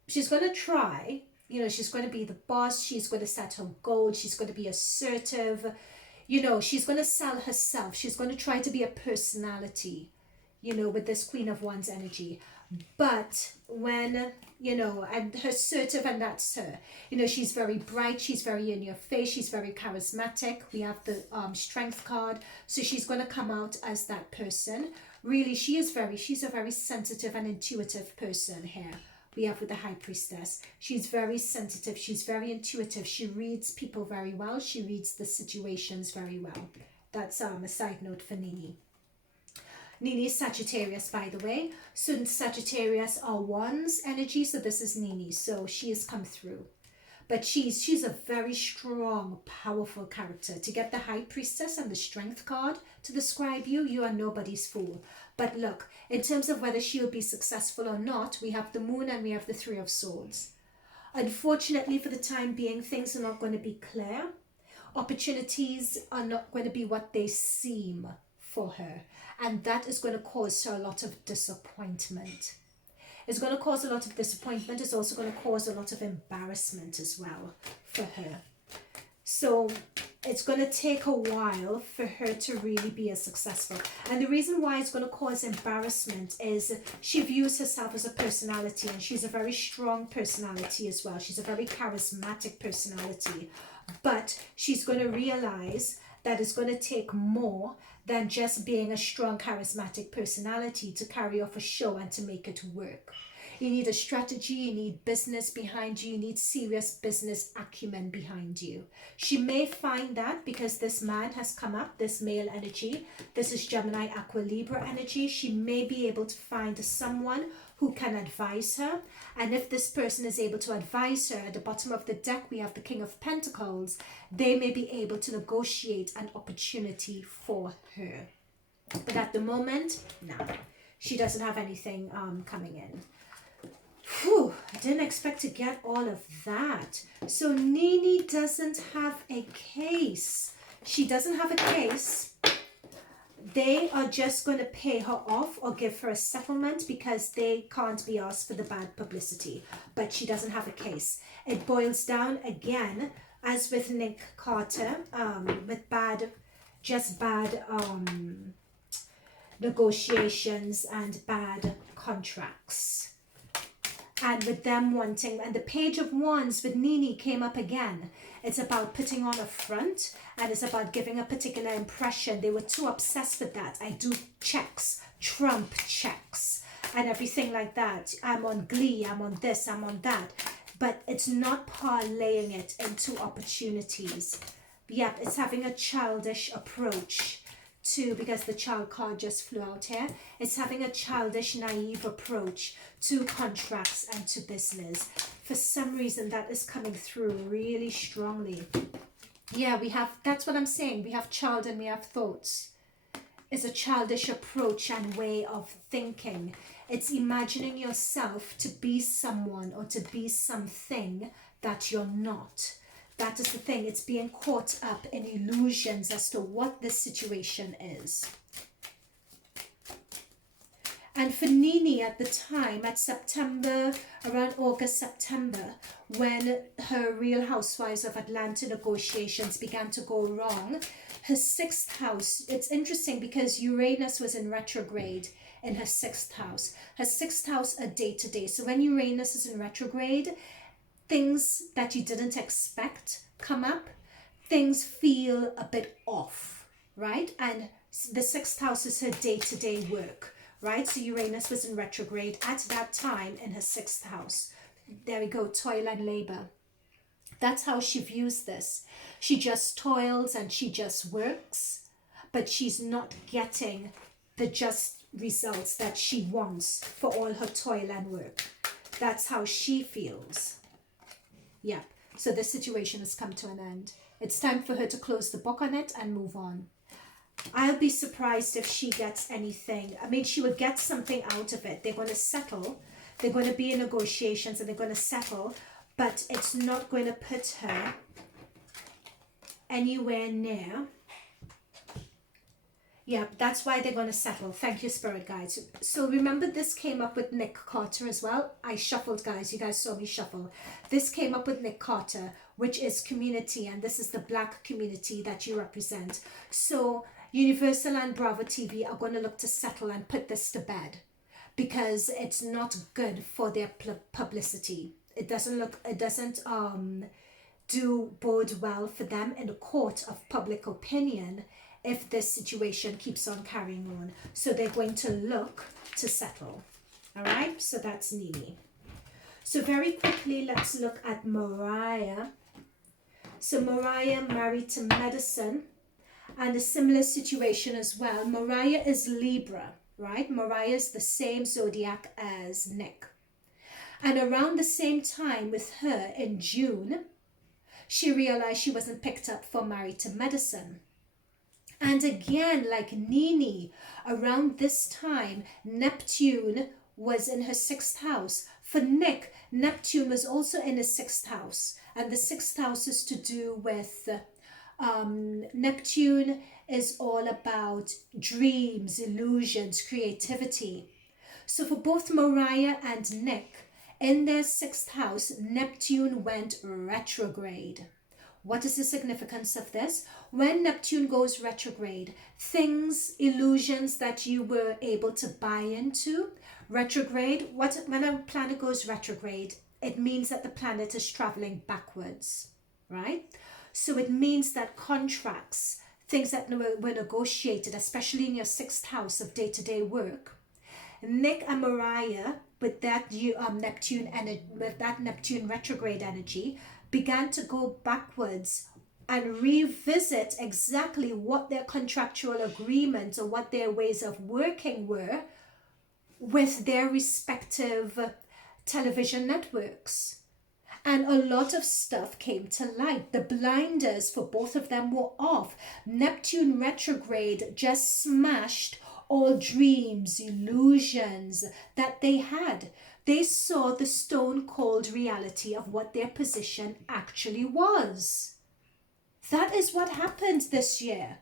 she's going to try. She's going to be the boss. She's going to set her goals. She's going to be assertive. She's going to sell herself. She's going to try to be a personality, with this Queen of Wands energy. But when, and her assertive, and that's her. She's very bright. She's very in your face. She's very charismatic. We have the Strength card. So she's going to come out as that person. Really, she's a very sensitive and intuitive person here. We have with the High Priestess. She's very sensitive. She's very intuitive. She reads people very well. She reads the situations very well. That's a side note for Nene. Nene is Sagittarius, by the way. So Sagittarius are Wands energy. So this is Nene. So she has come through. But she's a very strong, powerful character. To get the High Priestess and the Strength card to describe you, you are nobody's fool. But look, in terms of whether she'll be successful or not, we have the Moon and we have the Three of Swords. Unfortunately, for the time being, things are not going to be clear. Opportunities are not going to be what they seem for her. And that is going to cause her a lot of disappointment. It's going to cause a lot of disappointment. It's also going to cause a lot of embarrassment as well for her. So it's going to take a while for her to really be as successful. And the reason why it's going to cause embarrassment is she views herself as a personality, and she's a very strong personality as well. She's a very charismatic personality. But she's going to realize that it's going to take more than just being a strong, charismatic personality to carry off a show and to make it work. You need a strategy, you need business behind you, you need serious business acumen behind you. She may find that because this man has come up, this male energy, this is Gemini, Aqua, Libra energy. She may be able to find someone who can advise her. And if this person is able to advise her, at the bottom of the deck we have the King of Pentacles, they may be able to negotiate an opportunity for her. But at the moment, no, she doesn't have anything coming in. Whew, I didn't expect to get all of that. So Nene doesn't have a case. She doesn't have a case. They are just going to pay her off or give her a settlement because they can't be asked for the bad publicity. But she doesn't have a case. It boils down again, as with Nick Carter, with bad negotiations and bad contracts. And with them wanting, and the Page of Wands with Nene came up again. It's about putting on a front, and it's about giving a particular impression. They were too obsessed with that. I do checks, Trump checks, and everything like that. I'm on Glee, I'm on this, I'm on that. But it's not parlaying it into opportunities. Yep, it's having a childish approach to, because the child card just flew out here, it's having a childish, naive approach to contracts and to business. For some reason, that is coming through really strongly. Yeah, we have, that's what I'm saying. We have child and we have thoughts. It's a childish approach and way of thinking. It's imagining yourself to be someone or to be something that you're not. That is the thing. It's being caught up in illusions as to what this situation is. And for Nene at the time, at September, around August, September, when her Real Housewives of Atlanta negotiations began to go wrong, her 6th house, it's interesting because Uranus was in retrograde in her 6th house. Her 6th house are day-to-day. So when Uranus is in retrograde, things that you didn't expect come up. Things feel a bit off, right? And the 6th house is her day-to-day work. Right, so Uranus was in retrograde at that time in her 6th house. There we go, toil and labor. That's how she views this. She just toils and she just works, but she's not getting the just results that she wants for all her toil and work. That's how she feels. Yeah, so this situation has come to an end. It's time for her to close the book on it and move on. I'll be surprised if she gets anything. I mean, she will get something out of it. They're going to settle. They're going to be in negotiations and they're going to settle. But it's not going to put her anywhere near. Yeah, that's why they're going to settle. Thank you, Spirit Guides. So remember, this came up with Nick Carter as well. I shuffled, guys. You guys saw me shuffle. This came up with Nick Carter, which is community. And this is the Black community that you represent. So Universal and BravoTV are going to look to settle and put this to bed because it's not good for their publicity. It doesn't do bode well for them in the court of public opinion if this situation keeps on carrying on. So they're going to look to settle. All right, so that's Nene. So very quickly, let's look at Mariah. So Mariah married to Medicine. And a similar situation as well. Mariah is Libra, right? Mariah is the same zodiac as Nick. And around the same time with her in June, she realized she wasn't picked up for Married to Medicine. And again, like Nene, around this time, Neptune was in her 6th house. For Nick, Neptune was also in his 6th house. And the 6th house is to do with... Neptune is all about dreams, illusions, creativity. So for both Mariah and Nick, in their 6th house, Neptune went retrograde. What is the significance of this? When Neptune goes retrograde, things, illusions that you were able to buy into, retrograde, when a planet goes retrograde, it means that the planet is traveling backwards, right? So it means that contracts, things that were negotiated, especially in your 6th house of day-to-day work, Nick and Mariah, with that Neptune retrograde energy, began to go backwards and revisit exactly what their contractual agreements or what their ways of working were with their respective television networks. And a lot of stuff came to light. The blinders for both of them were off. Neptune retrograde just smashed all dreams, illusions that they had. They saw the stone cold reality of what their position actually was. That is what happened this year.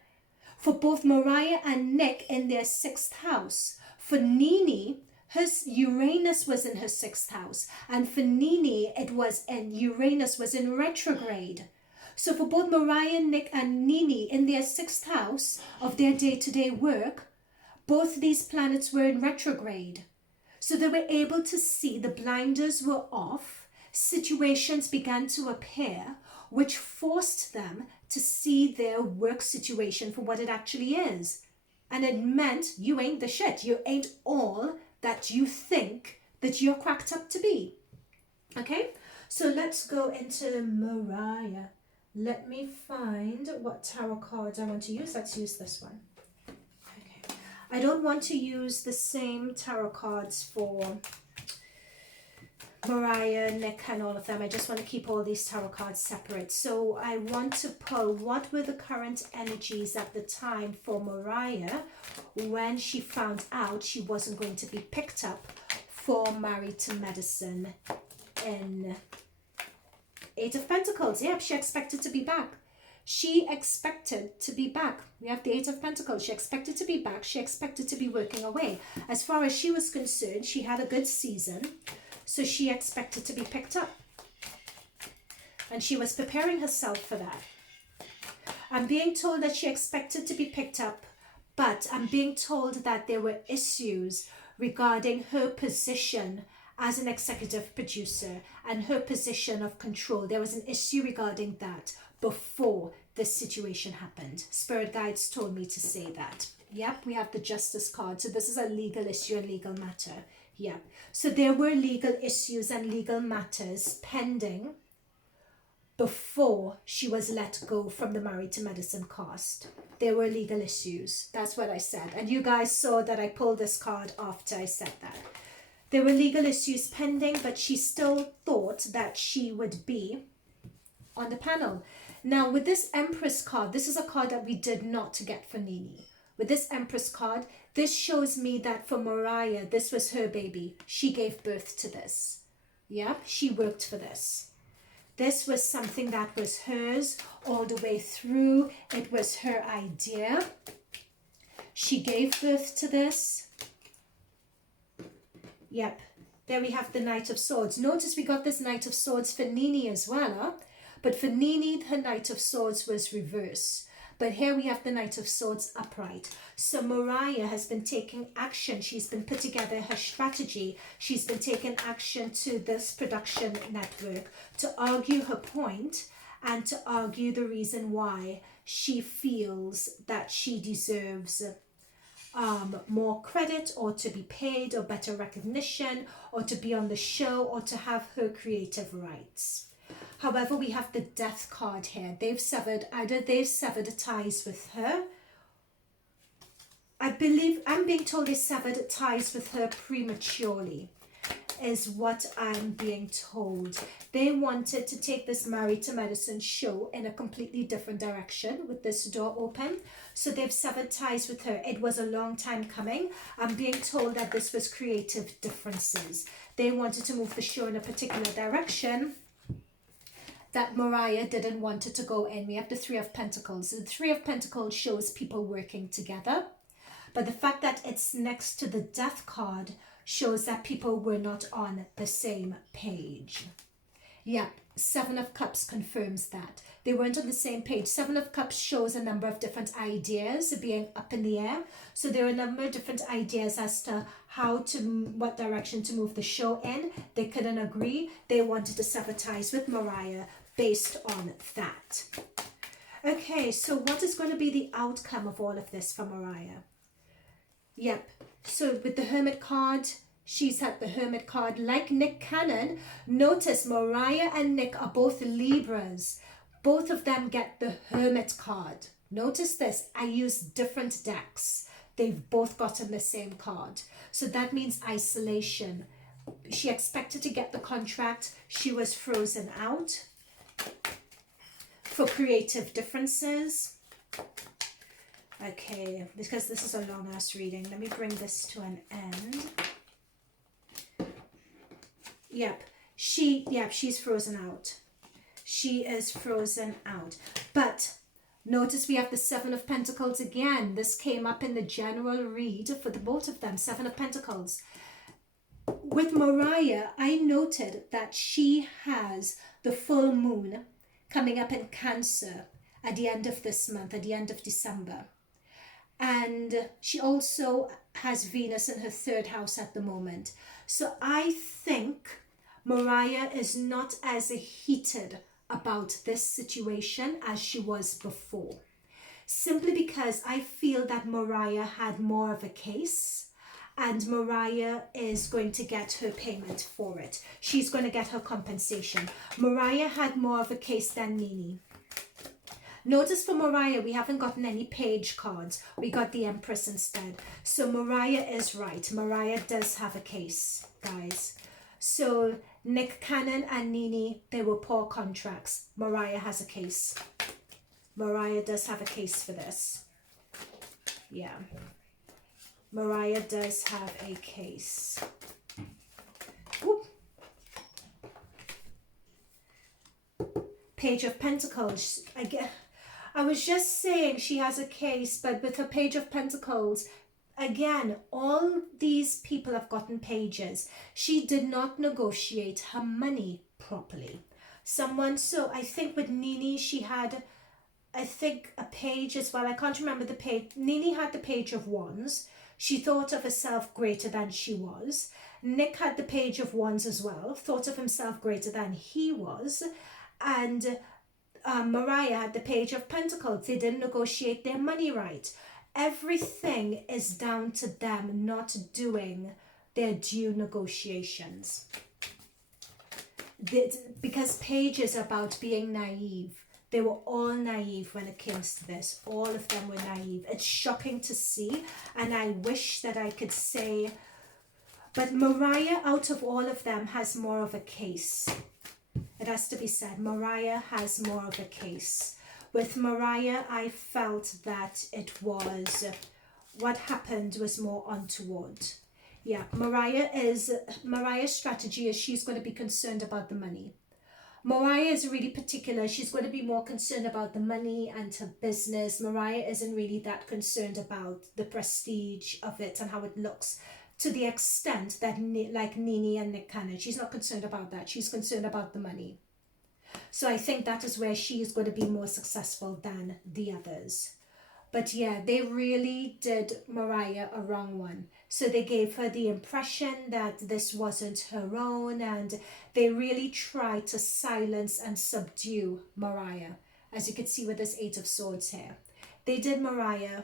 For both Mariah and Nick in their 6th house. For Nene, her Uranus was in her 6th house, and for Nene, Uranus was in retrograde. So for both Mariah, Nick, and Nene in their 6th house of their day-to-day work, both these planets were in retrograde. So they were able to see the blinders were off, situations began to appear, which forced them to see their work situation for what it actually is. And it meant you ain't the shit. You ain't all that you think that you're cracked up to be. Okay, so let's go into Mariah. Let me find what tarot cards I want to use. Let's use this one. I don't want to use the same tarot cards for Mariah, Nick, and all of them. I just want to keep all these tarot cards separate. So I want to pull what were the current energies at the time for Mariah when she found out she wasn't going to be picked up for Married to Medicine in Eight of Pentacles. Yep, she expected to be back. She expected to be back. We have the Eight of Pentacles. She expected to be back. She expected to be working away. As far as she was concerned, she had a good season. So she expected to be picked up. And she was preparing herself for that. I'm being told that she expected to be picked up, but I'm being told that there were issues regarding her position as an executive producer and her position of control. There was an issue regarding that before this situation happened. Spirit guides told me to say that. Yep, we have the Justice card. So this is a legal issue, a legal matter. Yeah, so there were legal issues and legal matters pending before she was let go from the Married to Medicine cast. There were legal issues. That's what I said. And you guys saw that I pulled this card after I said that. There were legal issues pending, but she still thought that she would be on the panel. Now, with this Empress card, this is a card that we did not get for Nene. With this Empress card, this shows me that for Mariah, this was her baby. She gave birth to this. Yeah, she worked for this. This was something that was hers all the way through. It was her idea. She gave birth to this. Yep, there we have the Knight of Swords. Notice we got this Knight of Swords for Nene as well, huh? But for Nene, her Knight of Swords was reverse. But here we have the Knight of Swords upright. So Mariah has been taking action. She's been put together her strategy. She's been taking action to this production network to argue her point and to argue the reason why she feels that she deserves more credit, or to be paid, or better recognition, or to be on the show, or to have her creative rights. However, we have the Death card here. Either they've severed ties with her. I'm being told they severed ties with her prematurely, is what I'm being told. They wanted to take this Married to Medicine show in a completely different direction with this door open. So they've severed ties with her. It was a long time coming. I'm being told that this was creative differences. They wanted to move the show in a particular direction that Mariah didn't want it to go in. We have the Three of Pentacles. The Three of Pentacles shows people working together. But the fact that it's next to the Death card shows that people were not on the same page. Yeah, Seven of Cups confirms that. They weren't on the same page. Seven of Cups shows a number of different ideas being up in the air. So there are a number of different ideas as to what direction to move the show in. They couldn't agree. They wanted to sever ties with Mariah based on that. Okay, so what is going to be the outcome of all of this for Mariah? Yep, so with the Hermit card, she's had the Hermit card. Like Nick Cannon, notice Mariah and Nick are both Libras. Both of them get the Hermit card. Notice this, I used different decks. They've both gotten the same card. So that means isolation. She expected to get the contract. She was frozen out for creative differences. Okay, because this is a long ass reading, let me bring this to an end. Yep, she's frozen out. She is frozen out. But notice we have the Seven of Pentacles again. This came up in the general read for the both of them, Seven of Pentacles. With Mariah, I noted that she has the full moon coming up in Cancer at the end of this month, at the end of December. And she also has Venus in her third house at the moment. So I think Mariah is not as heated about this situation as she was before. Simply because I feel that Mariah had more of a case, and Mariah is going to get her payment for it. She's going to get her compensation. Mariah had more of a case than Nene. Notice for Mariah, we haven't gotten any page cards. We got the Empress instead. So Mariah is right. Mariah does have a case, guys. So Nick Cannon and Nene, they were poor contracts. Mariah has a case. Mariah does have a case for this. Yeah. Mariah does have a case. Whoop. Page of Pentacles. I was just saying she has a case, but with her Page of Pentacles, again, all these people have gotten pages. She did not negotiate her money properly. So I think with Nene, she had, I think, a page as well. I can't remember the page. Nene had the Page of Wands. She thought of herself greater than she was. Nick had the Page of Wands as well, thought of himself greater than he was. And Mariah had the Page of Pentacles. They didn't negotiate their money right. Everything is down to them not doing their due negotiations. Because Page is about being naive. They were all naive when it came to this. All of them were naive. It's shocking to see, and I wish that I could say, but Mariah, out of all of them, has more of a case. It has to be said, Mariah has more of a case. With Mariah, I felt that it was, what happened was more untoward. Yeah, Mariah's strategy is she's going to be concerned about the money. Mariah is really particular. She's going to be more concerned about the money and her business. Mariah isn't really that concerned about the prestige of it and how it looks, to the extent that like Nene and Nick Cannon, she's not concerned about that. She's concerned about the money. So I think that is where she is going to be more successful than the others. But yeah, they really did Mariah a wrong one. So they gave her the impression that this wasn't her own, and they really tried to silence and subdue Mariah, as you can see with this Eight of Swords here. They did Mariah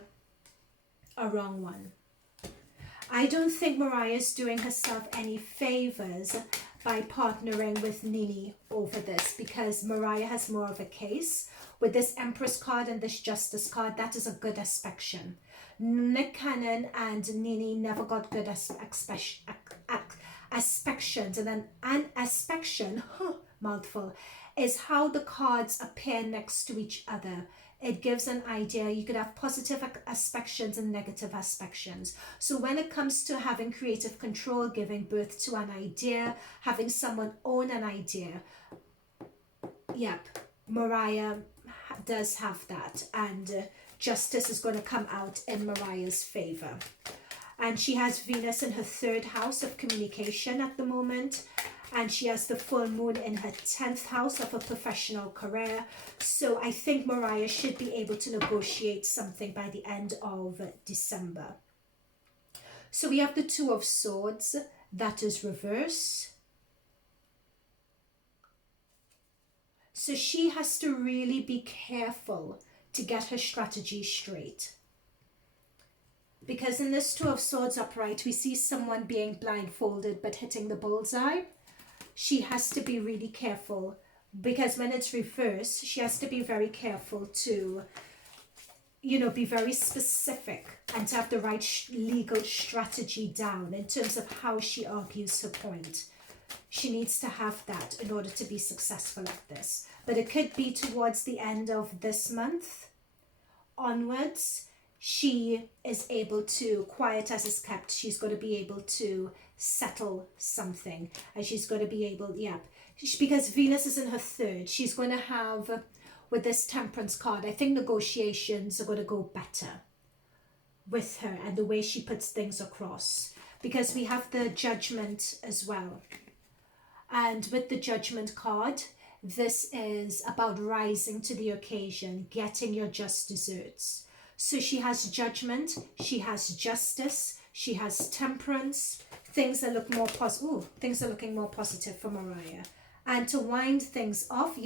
a wrong one. I don't think Mariah is doing herself any favors by partnering with Nene over this, because Mariah has more of a case. With this Empress card and this Justice card, that is a good aspect. Nick Cannon and Nene never got good aspections. And then an aspect, mouthful, is how the cards appear next to each other. It gives an idea. You could have positive aspections and negative aspections. So when it comes to having creative control, giving birth to an idea, having someone own an idea, yep, Mariah does have that. And justice is going to come out in Mariah's favor. And she has Venus in her 3rd house of communication at the moment. And she has the full moon in her 10th house of a professional career. So I think Mariah should be able to negotiate something by the end of December. So we have the Two of Swords. That is reverse. So she has to really be careful to get her strategy straight. Because in this Two of Swords upright, we see someone being blindfolded but hitting the bullseye. She has to be really careful, because when it's reversed, she has to be very careful to, be very specific and to have the right legal strategy down in terms of how she argues her point. She needs to have that in order to be successful at this. But it could be towards the end of this month onwards, she is able to, quiet as is kept, she's going to be able to settle something, and she's going to be able, because Venus is in her 3rd, she's going to have, with this Temperance card, I think negotiations are going to go better with her and the way she puts things across, because we have the Judgment as well. And with the Judgment card, this is about rising to the occasion, getting your just desserts. So she has Judgment, she has Justice, she has Temperance. Things are looking more positive for Mariah. And to wind things off,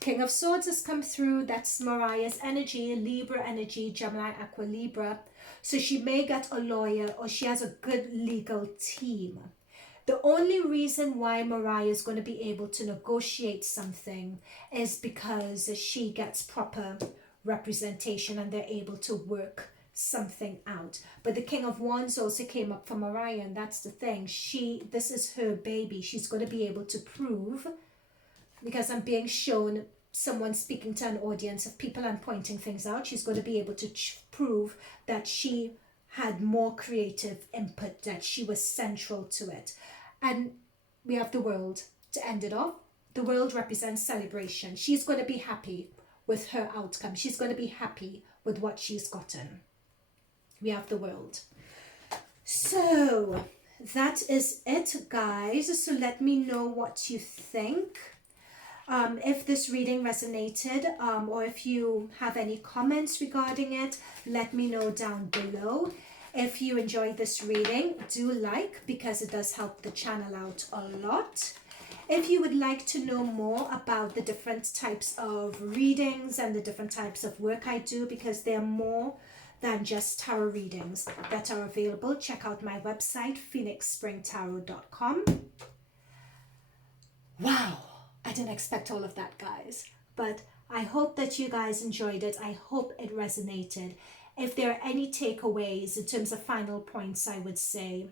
King of Swords has come through. That's Mariah's energy, Libra energy, Gemini, Aqua, Libra. So she may get a lawyer, or she has a good legal team. The only reason why Mariah is going to be able to negotiate something is because she gets proper representation and they're able to work something out. But the King of Wands also came up for Mariah, and that's the thing. This is her baby. She's going to be able to prove, because I'm being shown someone speaking to an audience of people and pointing things out. She's going to be able to prove that she had more creative input, that she was central to it. And we have the World to end it off. The World represents celebration. She's going to be happy with her outcome. She's going to be happy with what she's gotten. We have the World. So that is it, guys. So let me know what you think. If this reading resonated, or if you have any comments regarding it, let me know down below. If you enjoyed this reading, do like, because it does help the channel out a lot. If you would like to know more about the different types of readings and the different types of work I do, because there are more than just tarot readings that are available, check out my website, phoenixspringtarot.com. Wow, I didn't expect all of that, guys, but I hope that you guys enjoyed it. I hope it resonated. If there are any takeaways in terms of final points, I would say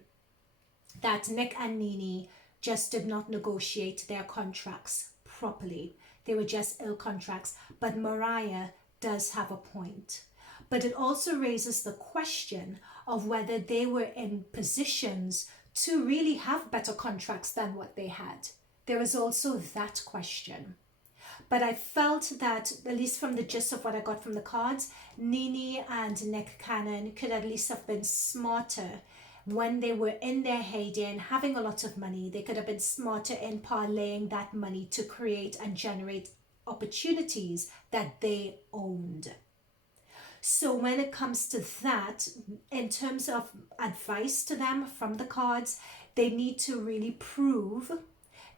that Nick and Nene just did not negotiate their contracts properly. They were just ill contracts. But Mariah does have a point. But it also raises the question of whether they were in positions to really have better contracts than what they had. There is also that question. But I felt that, at least from the gist of what I got from the cards, Nene and Nick Cannon could at least have been smarter when they were in their heyday and having a lot of money. They could have been smarter in parlaying that money to create and generate opportunities that they owned. So when it comes to that, in terms of advice to them from the cards, they need to really prove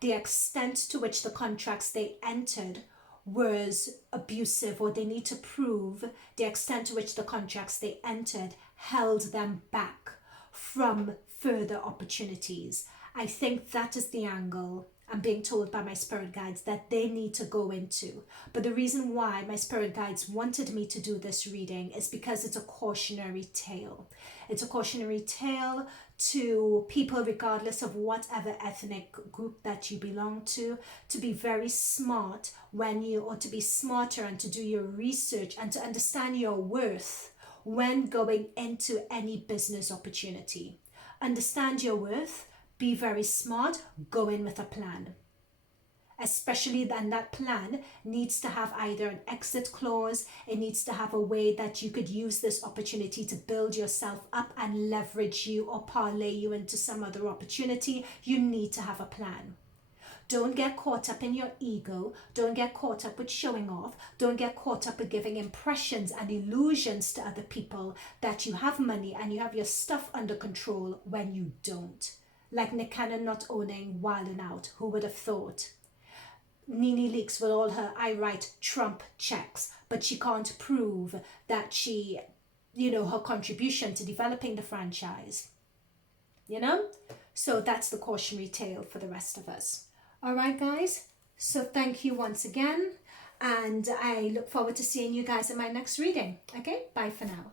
the extent to which the contracts they entered was abusive, or they need to prove the extent to which the contracts they entered held them back from further opportunities. I think that is the angle I'm being told by my spirit guides that they need to go into. But the reason why my spirit guides wanted me to do this reading is because it's a cautionary tale. It's a cautionary tale to people, regardless of whatever ethnic group that you belong to be very smart or to be smarter and to do your research and to understand your worth when going into any business opportunity. Understand your worth, be very smart, go in with a plan. Especially then that plan needs to have either an exit clause, it needs to have a way that you could use this opportunity to build yourself up and leverage you or parlay you into some other opportunity. You need to have a plan. Don't get caught up in your ego. Don't get caught up with showing off. Don't get caught up with giving impressions and illusions to other people that you have money and you have your stuff under control when you don't. Like Nick Cannon not owning Wild 'N Out. Who would have thought? Nene Leaks with all her I write Trump checks, but she can't prove that she, her contribution to developing the franchise. So that's the cautionary tale for the rest of us. All right, guys. So thank you once again. And I look forward to seeing you guys in my next reading. Okay, bye for now.